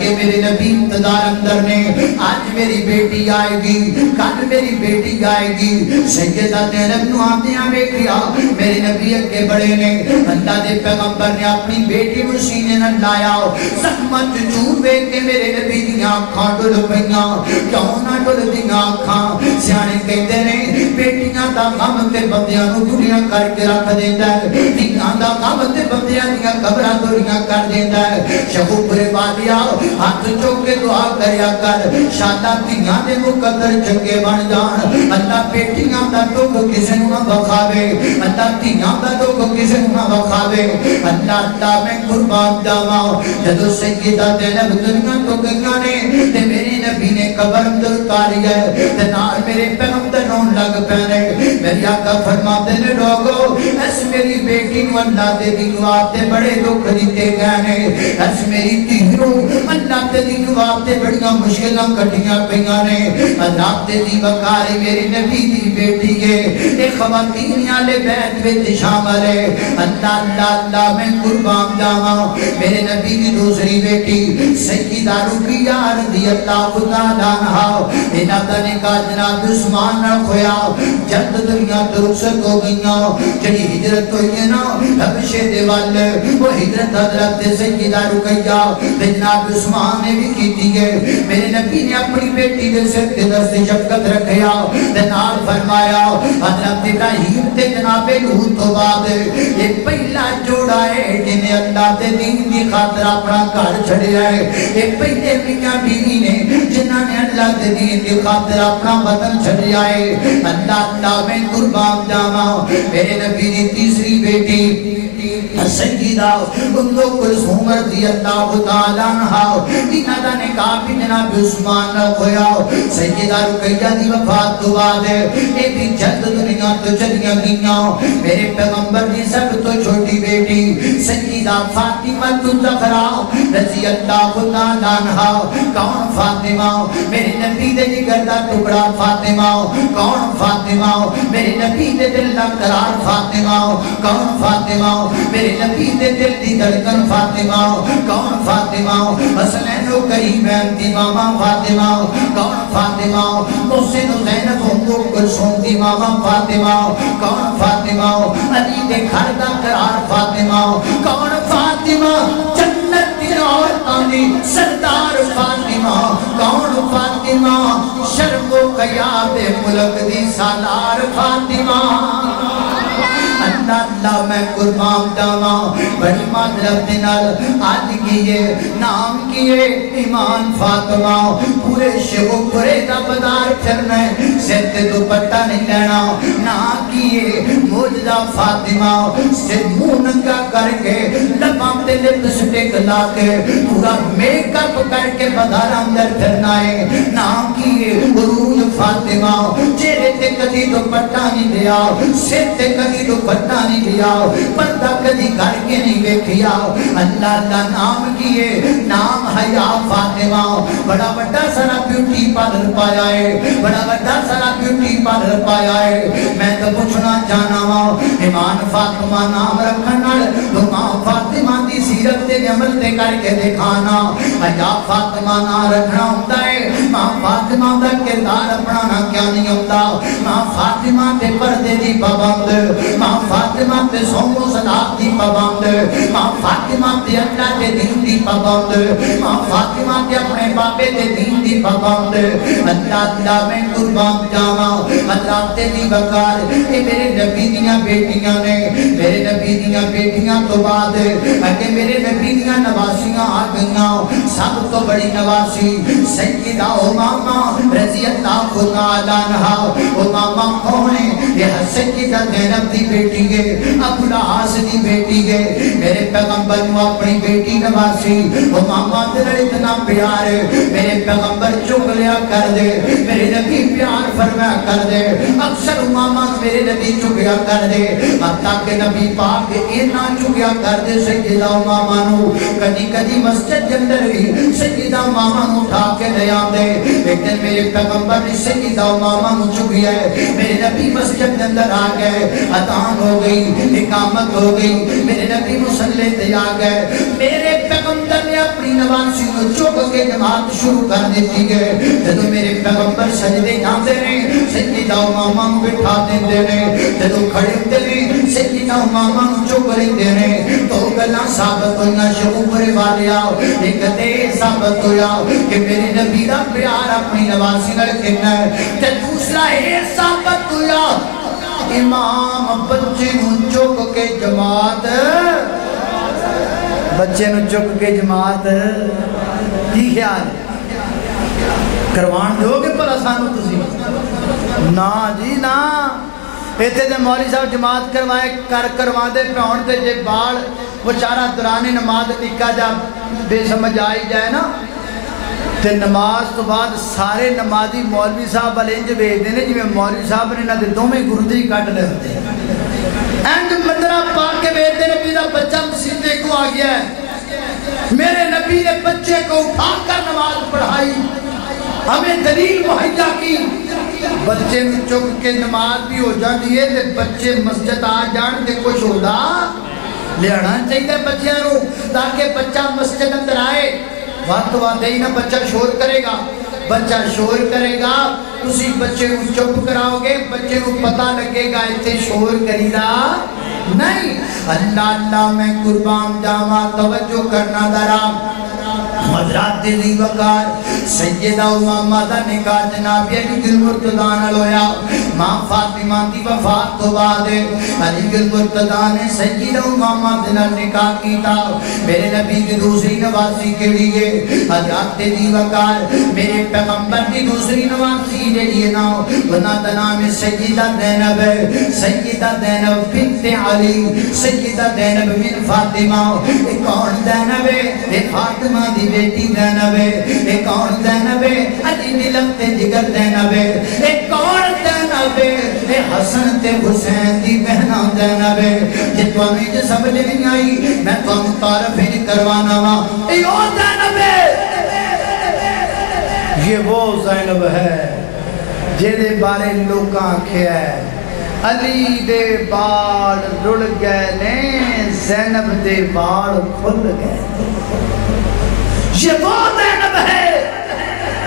کہ میرے نبی انتظار اندر نے آج میری بیٹی آئے گی کل میری بیٹی آئے گی سیدہ زینب نو آدھیاں بیٹھیا میرے نبی اگے بڑے نے اللہ دے پیغمبر نے اپنی بیٹی نو سینے نہ لایا زخمت چور بے کے میرے نبی دیاں آنکھاں ڈل پئیاں کیوں نہ ڈل دیاں آنکھاں سیانے کہتے ہیں بیٹیاں دا غم تے بندیاں نو دنیا کر کے رکھ دیندا ہے دیاں دا غم تے بندیاں دیاں قبراں دنیا کر دیندا ہے شہوبرے والیا ہاتھ چوک کے دعا کریا کر شادہ دیاں دے مقدر چنگے بن جان اللہ بیٹیاں دا دکھ کسے نو نہ بخاوے اللہ دیاں دا دکھ کسے نو نہ بخاوے اللہ اللہ میں قربان جاواں جدو سیدہ زینب دنیا تو گئیاں نے تے میرے نبی نے قبر اندر اتاری ہے تے نال میرے پیغمبر نو رون لگ پینے میری آقا فرماتے نے لوگو اس میری بیٹی کو اللہ دے دین واسطے بڑے دکھ دیتے گئے اس میری تیروں اللہ دے دین واسطے بڑیاں مشکلاں کٹیاں پیاں نے اللہ دے دی وقار میری نبی دی بیٹی کے ایک خواتین والے بیت وچ شامل ہے اللہ اللہ اللہ میں قربان جاواں میرے نبی دی دوسری بیٹی سیدہ رقیہ رضی اللہ تعالی عنہا انہاں دا نکاح جناب عثمان نال ہویا جد دنیا تو رخصت ہو گئیاں جڑی ہجرت ہوئی ہے نا حبشے دے وال وہ ہجرت حضرت سیدہ رقیہ جناب عثمان نے بھی کی ہے میرے نبی نے اپنی بیٹی دے سر تے دست شفقت رکھیا تے نال فرمایا حضرت ابراہیم تے جناب لوط تو بعد یہ پہلا جوڑا ہے جنہیں اللہ دے دین دی خاطر اپنا گھر چھڑیا ہے یہ پہلے میاں بیوی نے جنہاں نے اللہ دے دین دی خاطر اپنا وطن چھڑیا ہے اللہ اللہ میں قربان جاواں میرے نبی دی تیسری بیٹی سیدہ ام کلثوم رضی اللہ تعالی عنہا انہاں دا نکاح بھی جناب عثمان نال ہویا سیدہ رقیہ دی وفات تو بعد اے بھی جلد دنیا تو چلیاں گئیاں میرے پیغمبر دی سب تو چھوٹی بیٹی سیدہ فاطمہ الزہرا رضی اللہ تعالی عنہا کون فاطمہ میرے نبی دے جگر دا ٹکڑا فاطمہ کون فاطمہ میرے نبی دے دل دا قرار فاطمہ کون فاطمہ میرے نبی دے دل دی دھڑکن فاطمہ کون فاطمہ حسنین و کریمین دی ماما فاطمہ کون فاطمہ محسن و زینب ام کلثوم دی ماما فاطمہ کون فاطمہ علی دے گھر دا قرار فاطمہ کون فاطمہ جنت دی عورتاں دی سردار فاطمہ کون فاطمہ شرم و حیا دے ملک دی سالار فاطمہ اللہ اللہ میں قربان جاواں بڑی معذرت نال آج کیے نام کیے ایمان فاطمہ پورے شگوفرے دا بازار پھرنا ہے سر تے دوپٹہ نہیں لینا نہ کیے موجدہ فاطمہ سے منہ ننگا کر کے لباں تے لپسٹک لا کے پورا میک اپ کر کے بازار اندر پھرنا ہے نہ کیے عروج فاطمہ چہرے تے کدی دوپٹہ نہیں لیا سر تے کدی دوپٹہ نہیں لیا پردہ کدی کر کے نہیں دیکھیا اللہ اللہ نام کیے نام حیا فاطمہ بڑا بڑا سارا بیوٹی پارلر پایا ہے بڑا بڑا سارا بیوٹی پارلر پایا ہے میں تو پوچھنا چاہنا ہوں ایمان فاطمہ نام رکھنا تو ماں فاطمہ دی سیرت تے عمل تے کر کے دکھانا حیا فاطمہ نام رکھنا ہوتا ہے ماں فاطمہ دا کردار اپنانا کیا نہیں ہوتا ماں فاطمہ تے پردے دی پابند ماں فاطمہ تے سوم و صلاۃ دی پابند ماں فاطمہ تے اللہ دے دین دی پابند ماں فاطمہ تے اپنے بابے دے دین دی پابند اللہ اللہ میں قربان جاواں اللہ تے دی وقار اے میرے نبی دیاں بیٹیاں نے میرے نبی دیاں بیٹیاں تو بعد اگے میرے نبی دیاں نواسیاں آ گئیاں سب تو بڑی نواسی سیدہ امامہ رضی اللہ تعالی عنہا امامہ کون ہے یہ سیدہ زینب دی بیٹی ہے ابو العاص دی بیٹی ہے میرے پیغمبر نے اپنی بیٹی نواسی امامہ تیرا اتنا پیار ہے میرے پیغمبر چک لیا کر دے میرے نبی پیار فرمایا کر دے اکثر امامہ میرے نبی چکیا کر دے حتیٰ کہ نبی پاک اینا چکیا کر دے سیدہ امامہ نو کدی کدی مسجد جندر بھی سیدہ امامہ نو اٹھا کے لے آدے ایک دن میرے پیغمبر نے سیدہ امامہ نو چکیا ہے میرے نبی مسجد جندر آ گئے اذان ہو گئی اقامت ہو گئی میرے نبی مصلی تے آ گئے میرے پیغمبر نے اپنی نواسی کو چک کے جماعت شروع کر دیتی گئے جدو میرے پیغمبر سجدے جاندے رہے سیدہ امامہ کو بٹھا دیندے رہے جدو کھڑے ہوتے رہے سیدہ امامہ کو چک لیندے رہے تو گلاں ثابت ہوئیاں شعور والیا ایک دے ثابت ہویا کہ میرے نبی دا پیار اپنی نواسی نال کنا ہے تے دوسرا یہ ثابت ہویا امام بچے نو چک کے جماعت بچے نو چک کے جماعت کی خیال کروان دو گے پر آسانو تسی نا جی نا ایتے دے مولی صاحب جماعت کروان دے پیون دے جے بال وہ چارہ دورانی نماز ٹکا جا بے سمجھ آئی جائے نا تے نماز تو بعد سارے نمازی مولوی صاحب والے انج بھیجتے ہیں جی میں مولوی صاحب نے نہ دونوں گردے کٹ لے ہوتے ہیں اینج مندرہ پا کے بھیجتے ہیں میرا بچہ مسجدے کو آ گیا ہے میرے نبی نے بچے کو اٹھا کر نماز پڑھائی ہمیں دلیل مہیا کی بچے میں چک کے نماز بھی ہو جاتی ہے تے بچے مسجد آ جان تے کچھ ہوتا لے آنا چاہیے بچیاں نو تاکہ بچہ مسجد اندر آئے وقت وقت ہی نا بچہ شور کرے گا بچہ شور کرے گا تسی بچے کو چپ کراؤ گے بچے کو پتہ لگے گا اتنے شور کری رہا نہیں اللہ اللہ میں قربان جاوا توجہ کرنا درا حضرات دی وقار سیدہ امامہ دا نکاح جناب علی گل مرتضیٰ نہ لویا ماں فاطمہ دی وفات تو بعد علی گل مرتضیٰ نے سیدہ امامہ دن نکاح کیتا میرے نبی کی دوسری نواسی کے لیے حضرات دی وقار میرے پیغمبر دی دوسری نواسی کے لیے ناؤ بنا دا نام سیدہ زینب سیدہ زینب بنت علی سیدہ زینب من فاطمہ ایک کون زینب ہے فاطمہ دی بیٹی زینب ہے ایک کون زینب ہے علی دی لفت جگر زینب ہے ایک کون زینب ہے ایک حسن تے حسین دی بہنہ زینب ہے جتوا میں جو سمجھ نہیں آئی میں تو مطارف ہی کروانا ہوا یہ وہ زینب ہے یہ وہ زینب ہے جیدے بارے لوکاں کیا ہے علی دے بال رڑ گئے نے زینب دے بال کھل گئے یہ وہ زینب ہے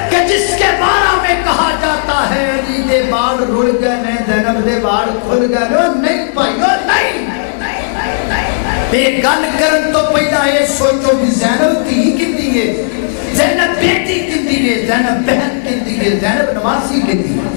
کہ جس کے بارے میں کہا جاتا ہے علی دے بال رڑ گئے نے زینب دے بال کھل گئے نے نہیں پائیو نہیں ایک گل کرن تو پہلا یہ سوچو کہ زینب کی کتنی ہے زینب بیٹی کتنی ہے زینب بہن کتنی ہے زینب نواسی کتنی ہے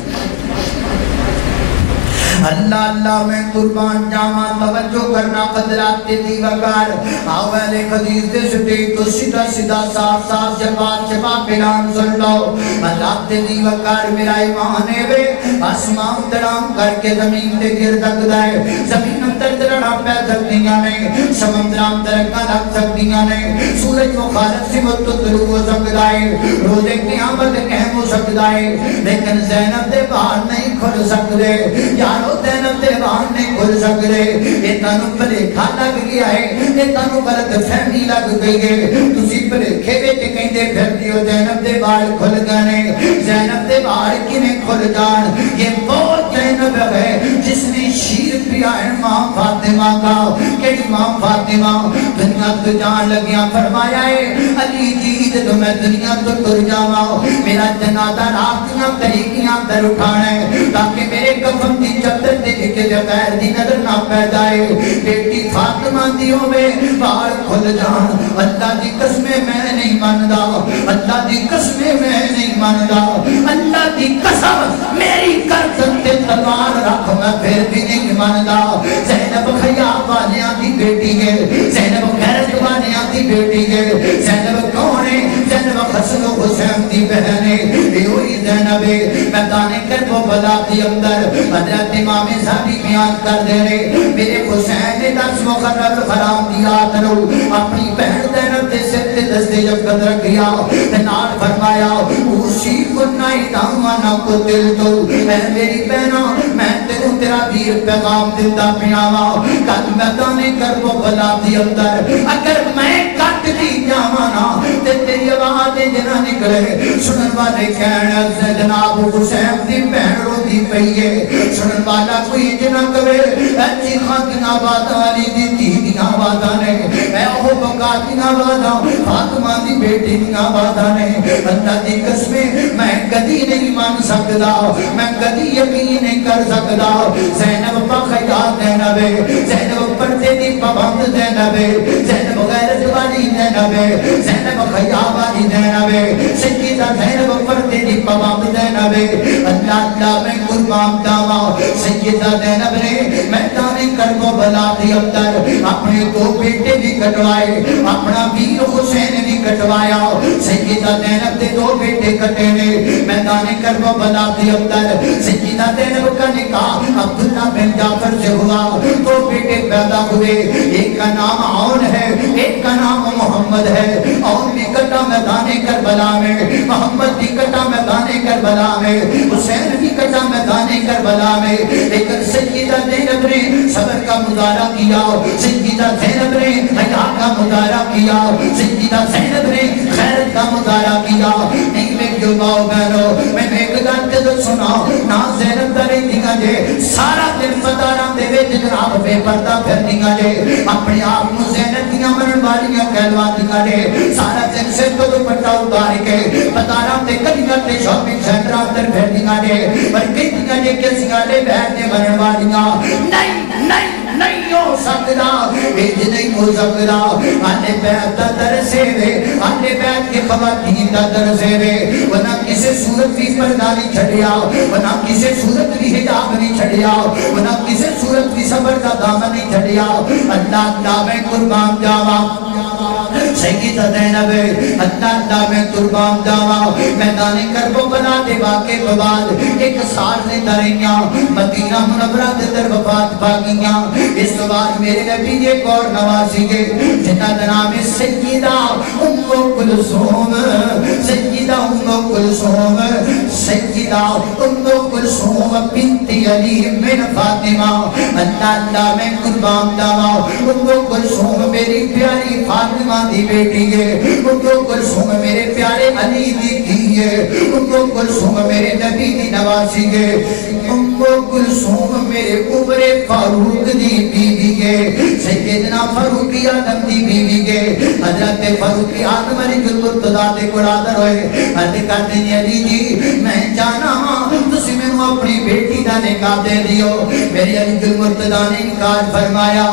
اللہ اللہ میں قربان جاواں توجہ کرنا قدرات دی وقار آوال قدیر دے سٹے تو سیدھا سیدھا صاف صاف جواب جواب اعلان سن لو اللہ دی وقار میرا ایمان ہے وے آسمان تڑام کر کے زمین تے گر سکدا ہے زمین اندر تڑنا پہ سکدیاں نے سمندراں درکاں لگ سکدیاں نے سورج مخالف سے طلوع ہو سکدا ہے روز قیامت قائم ہو سکدا ہے لیکن زینب دے باہر نہیں کھل سکدے یارو زینب دے باہر نہیں کھل سکدے یہ تانوں بھلیکھا لگ گیا ہے یہ تانوں غلط فہمی لگ گئی ہے تسی بھلیکھے وچ کہندے پھردی ہو زینب دے باہر کھل گئے زینب دے باہر کنے کھل جان یہ وہ زینب ہے جس نے شیر پیا ہے ماں فاطمہ کا کہ ماں فاطمہ دنیا تو جان لگیاں فرمایا ہے علی جی جدو میں دنیا تو تر جاواں میرا جنازہ راتیاں طریقیاں در اٹھانا ہے تاکہ میرے کفن دی چادر تے لکھے غیر دی نظر نہ پہ جائے بیٹی فاطمہ دی ہوئے باہر کھل جان اللہ دی قسمیں میں نہیں ماندا اللہ دی قسمیں میں نہیں ماندا اللہ دی قسم میری گردن تے تلوار رکھ میں پھر بھی نہیں ماندا زینب خیاب والیاں دی بیٹی ہے زینب غیرت والیاں دی بیٹی ہے زینب کون ہے زینب حسن و حسین دی بہن ہے یہ ہوئی زینب ہے میدان کربلا دی اندر حضرت امام صاحبی بیان کر دے رہے میرے حسین نے 10 مقرر خرام دیا کرو اپنی بہن زینب دے سر تے دستے جب قدر کیا نار فرمایا اسی کنائی دامانا کو دل تو اے میری بہنوں میں تیروں تیرا دیر پیغام دیتا پیاوا کل میدان کربلا دی اندر اگر میں کٹ دی جامانا تے تیری آواز جنا نکلے سنن والے کہنے جناب حسین دی بہن رو دی پئیے سنن والا کوئی جنا کرے ایچی خاکن آباد والی دی تین آبادہ نے اے اوہ بکاتین آبادہ فاطمہ دی بیٹی دی آبادہ نے اللہ دی قسمیں میں کدی نہیں مان سکتا میں کدی یقین نہیں کر سکتا زینب پا خیال زینب زینب پردے دی پابند زینب زینب غیرت والی زینب زینب خیال والی زینب سیدہ زینب پردے دی پابند زینب اللہ اللہ میں قربان داوا سیدہ زینب نے میدان کربلا دی اندر اپنے 2 بیٹے بھی کٹوائے اپنا ویر حسین بھی کٹوایا سیدہ زینب دے 2 بیٹے کٹے نے میدان کربلا کے اندر سیدہ زینب کا نکاح عبداللہ بن جعفر سے ہوا. دو بیٹے پیدا ہوئے, ایک کا نام عون ہے, ایک کا نام محمد ہے. عون بھی کٹا میدان کربلا میں, محمد بھی کٹا میدان کربلا میں, حسین بھی کٹا میدان کربلا میں. لیکن سیدہ زینب نے صبر کا مظاہرہ کیا, سیدہ زینب نے حیا کا مظاہرہ کیا, سیدہ زینب نے خیرت کا مظاہرہ کیا. نہیں میری جو ماؤ بہنو, میں ایک گل تے سنا نا زینب دا رہندیاں جے سارا دن بازاراں دے وچ جناب بے پردہ پھردیاں جے, اپنے آپ نوں زینب دیاں منن والیاں کہلواندیاں جے. سارا دن سر تو دوپٹہ اتار کے بازاراں تے گلیاں تے شاپنگ سینٹراں تے پھردیاں جے, پر کہندیاں جے کہ اسی والے بیٹھ کے منن والیاں نہیں ہو سکتا, ایج نہیں ہو سکتا. آنے بیت دا درسے وے, آنے بیت کے خواتین دا درسے وے, ورنہ کسی صورت بھی پردہ نہیں چھڑیا, ورنہ کسی صورت بھی حجاب نہیں چھڑیا, ورنہ کسی صورت بھی صبر کا دامن نہیں چھڑیا. اللہ میں قربان جاوا سیدہ زینب, اللہ میں قربان جاوا. میدان کربلا دے واقعے کے بعد ایک سال نے درائیاں مدینہ منورہ دے در وفات پاگیاں. اس کے بعد میرے نبی نے ایک اور نوازی گے جنہ دا نام ہے سیدہ ام کلثوم, سیدہ ام کلثوم, سیدہ ام کلثوم بنت علی بن فاطمہ. اللہ میں قربان جاوا. ام کلثوم میری پیاری فاطمہ دی بیٹی ہے, ام کلثوم میرے پیارے علی دی کی ہے, ام کلثوم میرے نبی دی نوازی ہے, ام کلثوم میرے عمر فاروق دی بیوی ہے, سیدنا فاروق اعظم دی بیوی ہے. حضرت فاروق اعظم علی المرتضیٰ دے قرآن ہوئے عرض کرتے ہیں علی جی میں جانا ہاں تسی میں اپنی بیٹی دا نکاح دے دیو. میری علی المرتضیٰ نے انکار فرمایا.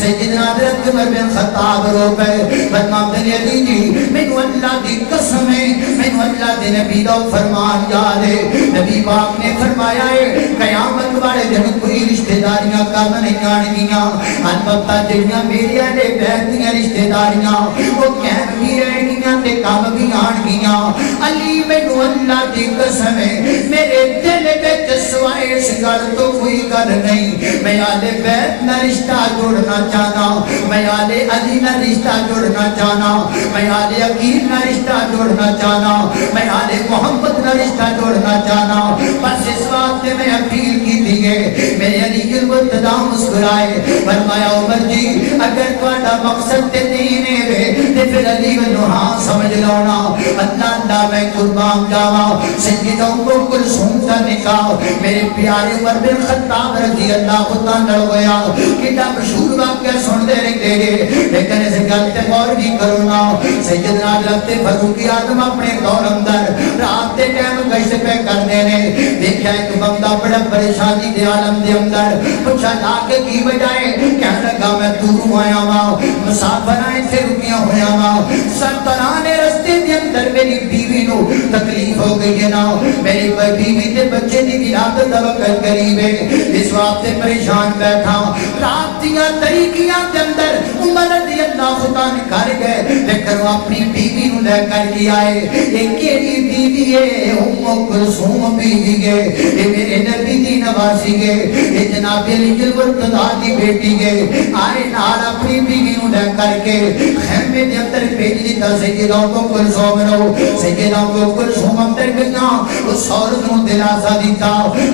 سیدنا حضرت عمر بن خطاب رو پہ فرماتے ہیں علی جی مینوں اللہ دی قسم ہے, مینوں اللہ دے نبی دا فرمان یاد ہے. نبی پاک نے فرمایا ہے قیامت والے دن کوئی رشتہ داریاں کم نہیں آن گیاں, البتہ جڑیاں میری اہل بیت دیاں رشتہ داریاں وہ قائم بھی رہ گیاں تے کم بھی آن گیاں. علی مینوں اللہ دی قسم ہے میرے دل وچ سوائے اس گل تو کوئی گل نہیں. میں اہل بیت نال رشتہ جوڑنا چاہنا, میں اہل علی نال رشتہ جوڑنا چاہنا, میں اہل عقیل نال رشتہ جوڑنا چاہنا, میں اہل محمد نال رشتہ جوڑنا چاہنا. بس اس بات میں اپیل کی تھی ہے میرے علی المرتضیٰ مسکرائے فرمایا عمر جی اگر تہاڈا مقصد تے دین ہے تے پھر علی نو ہاں سمجھ لونا. اللہ میں قربان جاوا. سیدہ ام کلثوم دا نکاح میرے پیارے عمر بن خطاب رضی اللہ عنہ ہویا. کتنا مشہور واقعہ سنتے رہتے ہیں لیکن اس گل تے غور بھی کرو نا. سیدنا حضرت فاروق اعظم اپنے دور اندر رات کے ٹائم گشت پہ کرنے نے دیکھا ایک بندہ بڑا پریشانی دے عالم دے اندر. پوچھا لا کے کی وجہ ہے, کہنے لگا میں دوروں آیا ہوا, مسافر آئے تھے رکیا ہویا ہوا, سرطران رستے دے اندر میری بیوی نو تکلیف ہو گئی ہے نا, میری بیوی تے بچے دی ولادت دا وقت قریب ہے, اس واسطے پریشان بیٹھا. رات دیاں طریقیاں دے اندر عمر رضی اللہ عنہ کر گئے لیکن وہ اپنی بیوی نو لے کر کے آئے. یہ کیڑی بیوی ہے؟ ام کلثوم بیوی ہے, یہ میرے نبی دی نوازی ہے, یہ جناب علی المرتضیٰ دی بیٹی ہے. آئے نال اپنی بیوی نو لے کر کے خیمے دے اندر بھیج دیتا. سیدہ ام کلثوم نو, سیدہ ام کلثوم اندر گئیاں, اس عورت نو دلاسا دیتا.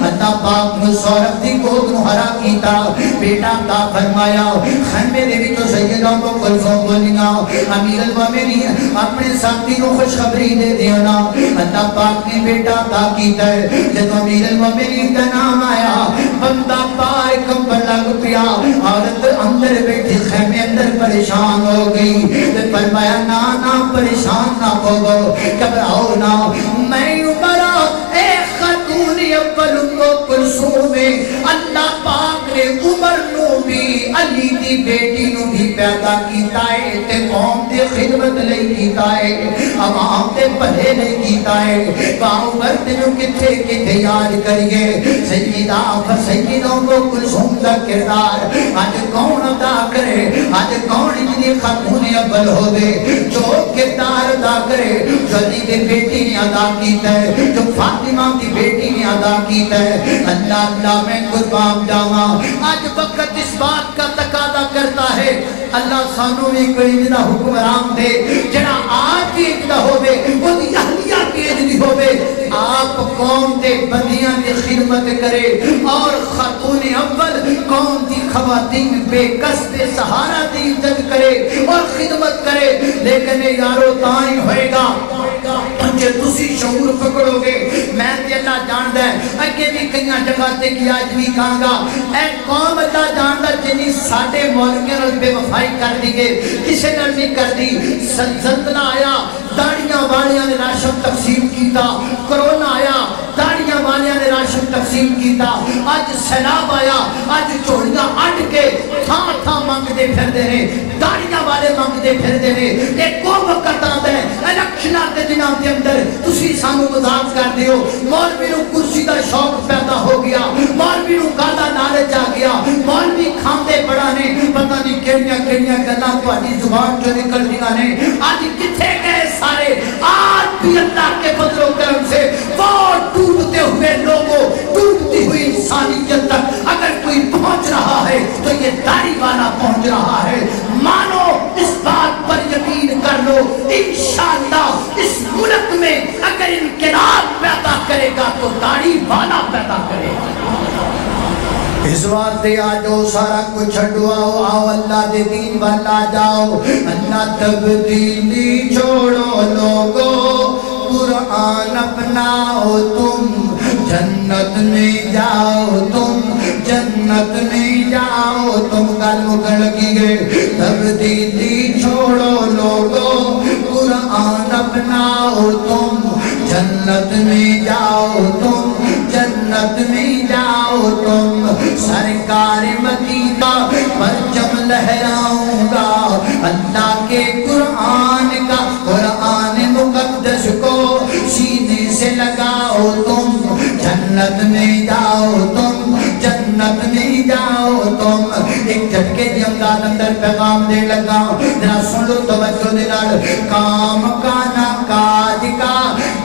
اللہ پاک نو عورت دی گود نو ہرا کیتا, بیٹا عطا فرمایا. خیمے دے وچوں سیدہ ام کلثوم بولیاں امیر المومنین اپنے ساتھی نو خوشخبری دے دینا. اللہ پاک نے بیٹا عطا کیتا ہے. جب امیر المومنین کا نام آیا بندہ پائے کمبل لگ پیا, عورت اندر بیٹھی خیمے اندر پریشان ہو گئی. فرمایا نا پریشان نہ ہو, گھبراؤ نا, میں عمرہ اے خاتون اول ام کلثوم, اللہ پاک نے عمر نو بھی علی دی بیٹی نو بھی پیدا کیتا ہے تے قوم دی خدمت لئی کیتا ہے. عوام دے بھلے نہیں کیتا ہے باؤ مرد جو کتھے کتھے یاد کریے سیدہ فسیدوں کو کلثوم دا کردار آج کون ادا کرے آج کون جنی خاتون اول ہو دے جو کردار ادا کرے جو علی دے بیٹی نے ادا کیتا ہے جو فاطمہ دی بیٹی نے ادا کیتا ہے اللہ اللہ میں قربان جاواں آج وقت اس بات کا تقاضا کرتا ہے اللہ سانو بھی کوئی جدا حکمران دے جڑا آج کی جدا ہوئے وہ دی اہلیہ کی جدی ہوئے آپ قوم دے بندیاں دی خدمت کرے اور خاتون اول قوم دی خواتین بے کس دے سہارا دی عزت کرے اور خدمت کرے لیکن یارو تائیں ہوئے گا انجھے تسی شعور پکڑو گے میں تے اللہ جاندہ ہے اگے بھی کئیاں جگہ تے کی آج بھی کہاں گا اے قوم اللہ جاندہ جنہی ساڑھے مولویاں نال بے وفائی کر دی گئے کسے نال نہیں کر دی زلزلہ آیا داڑیاں والیاں نے راشن تقسیم کیتا کرونا آیا داڑیاں والیاں نے راشن تقسیم کیتا آج سیلاب آیا آج چوڑیاں اٹھ کے تھاں تھاں مانگ دے پھر دے رہے داڑیاں والے مانگ دے پھر دے رہے ایک کو وقت آتا ہے الیکشنہ کے دنوں کے اندر تسی سانو مذاق کر دیو مولوی نو کرسی دا شوق پیدا ہو گیا مولوی نو گالا نالج آ گیا مولوی کھاندے بڑا نے پتہ نہیں کیڑیاں گلاں تہاڈی زبان چوں نکل دیا نے آج کتھے گئے سارے آج بھی اللہ کے فضل و کرم سے وہ ڈوبتے ہوئے لوگوں ڈوبتی ہوئی انسانیت تک اگر کوئی پہنچ رہا ہے تو یہ داڑھی والا پہنچ رہا ہے مانو اس بات پر یقین کر لو انشاءاللہ اس ملک میں اگر انقلاب پیدا کرے گا تو داڑھی والا پیدا کرے گا اس واسطے آجو سارا کچھ چھڑو آؤ اللہ دے دین والا جاؤ اللہ تبدیلی چھوڑو لوگو قرآن اپناؤ تم جنت میں جاؤ تم جنت میں جاؤ تم گل مکن لگی گئے تبدیلی چھوڑو لوگو قرآن اپناؤ تم جنت میں جاؤ تم جنت میں جاؤ تم سرکار مدینہ پرچم لہراؤں گا اللہ کے قرآن کا قرآن مقدس کو سینے سے لگاؤ تم جنت میں جاؤ تم جنت میں جاؤ تم ایک جھٹکے دی امداد اندر پیغام دے لگا ذرا سن لو توجہ دے نال کام کا نہ کاج کا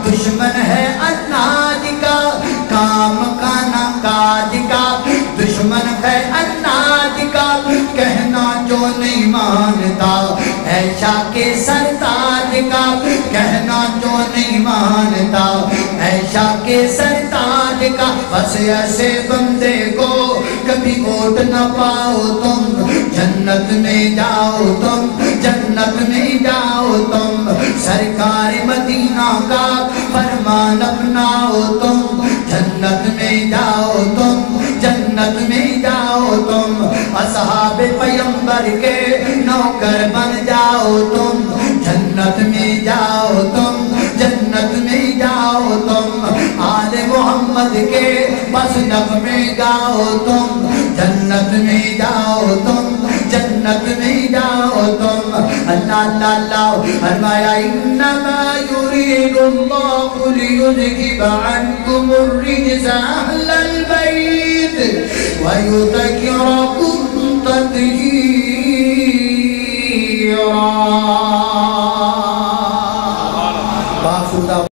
دشمن ہے اناج کا کام کا نہ کاج کا دشمن ہے اناج کا کہنا جو نہیں مانتا ایشا کے سرتاج کا کہنا جو نہیں مانتا ایشا کے سرتاج کا بس ایسے بندے کو کبھی ووٹ نہ پاؤ تم جنت میں جاؤ تم جنت میں جاؤ تم سرکار مدینہ کا فرمان اپناؤ تم جنت میں جاؤ تم جنت میں جاؤ تم اصحاب پیغمبر کے نوکر بن جاؤ تم جنت میں جاؤ تم جنت میں جاؤ تم آل محمد کے بس نب میں گاؤ تم جنت میں جاؤ تم جنت میں جاؤ تم اللہ اللہ اللہ فرمایا انما یرید اللہ لیذھب عنکم الرجس اہل البیت ویطہرکم تطہیرا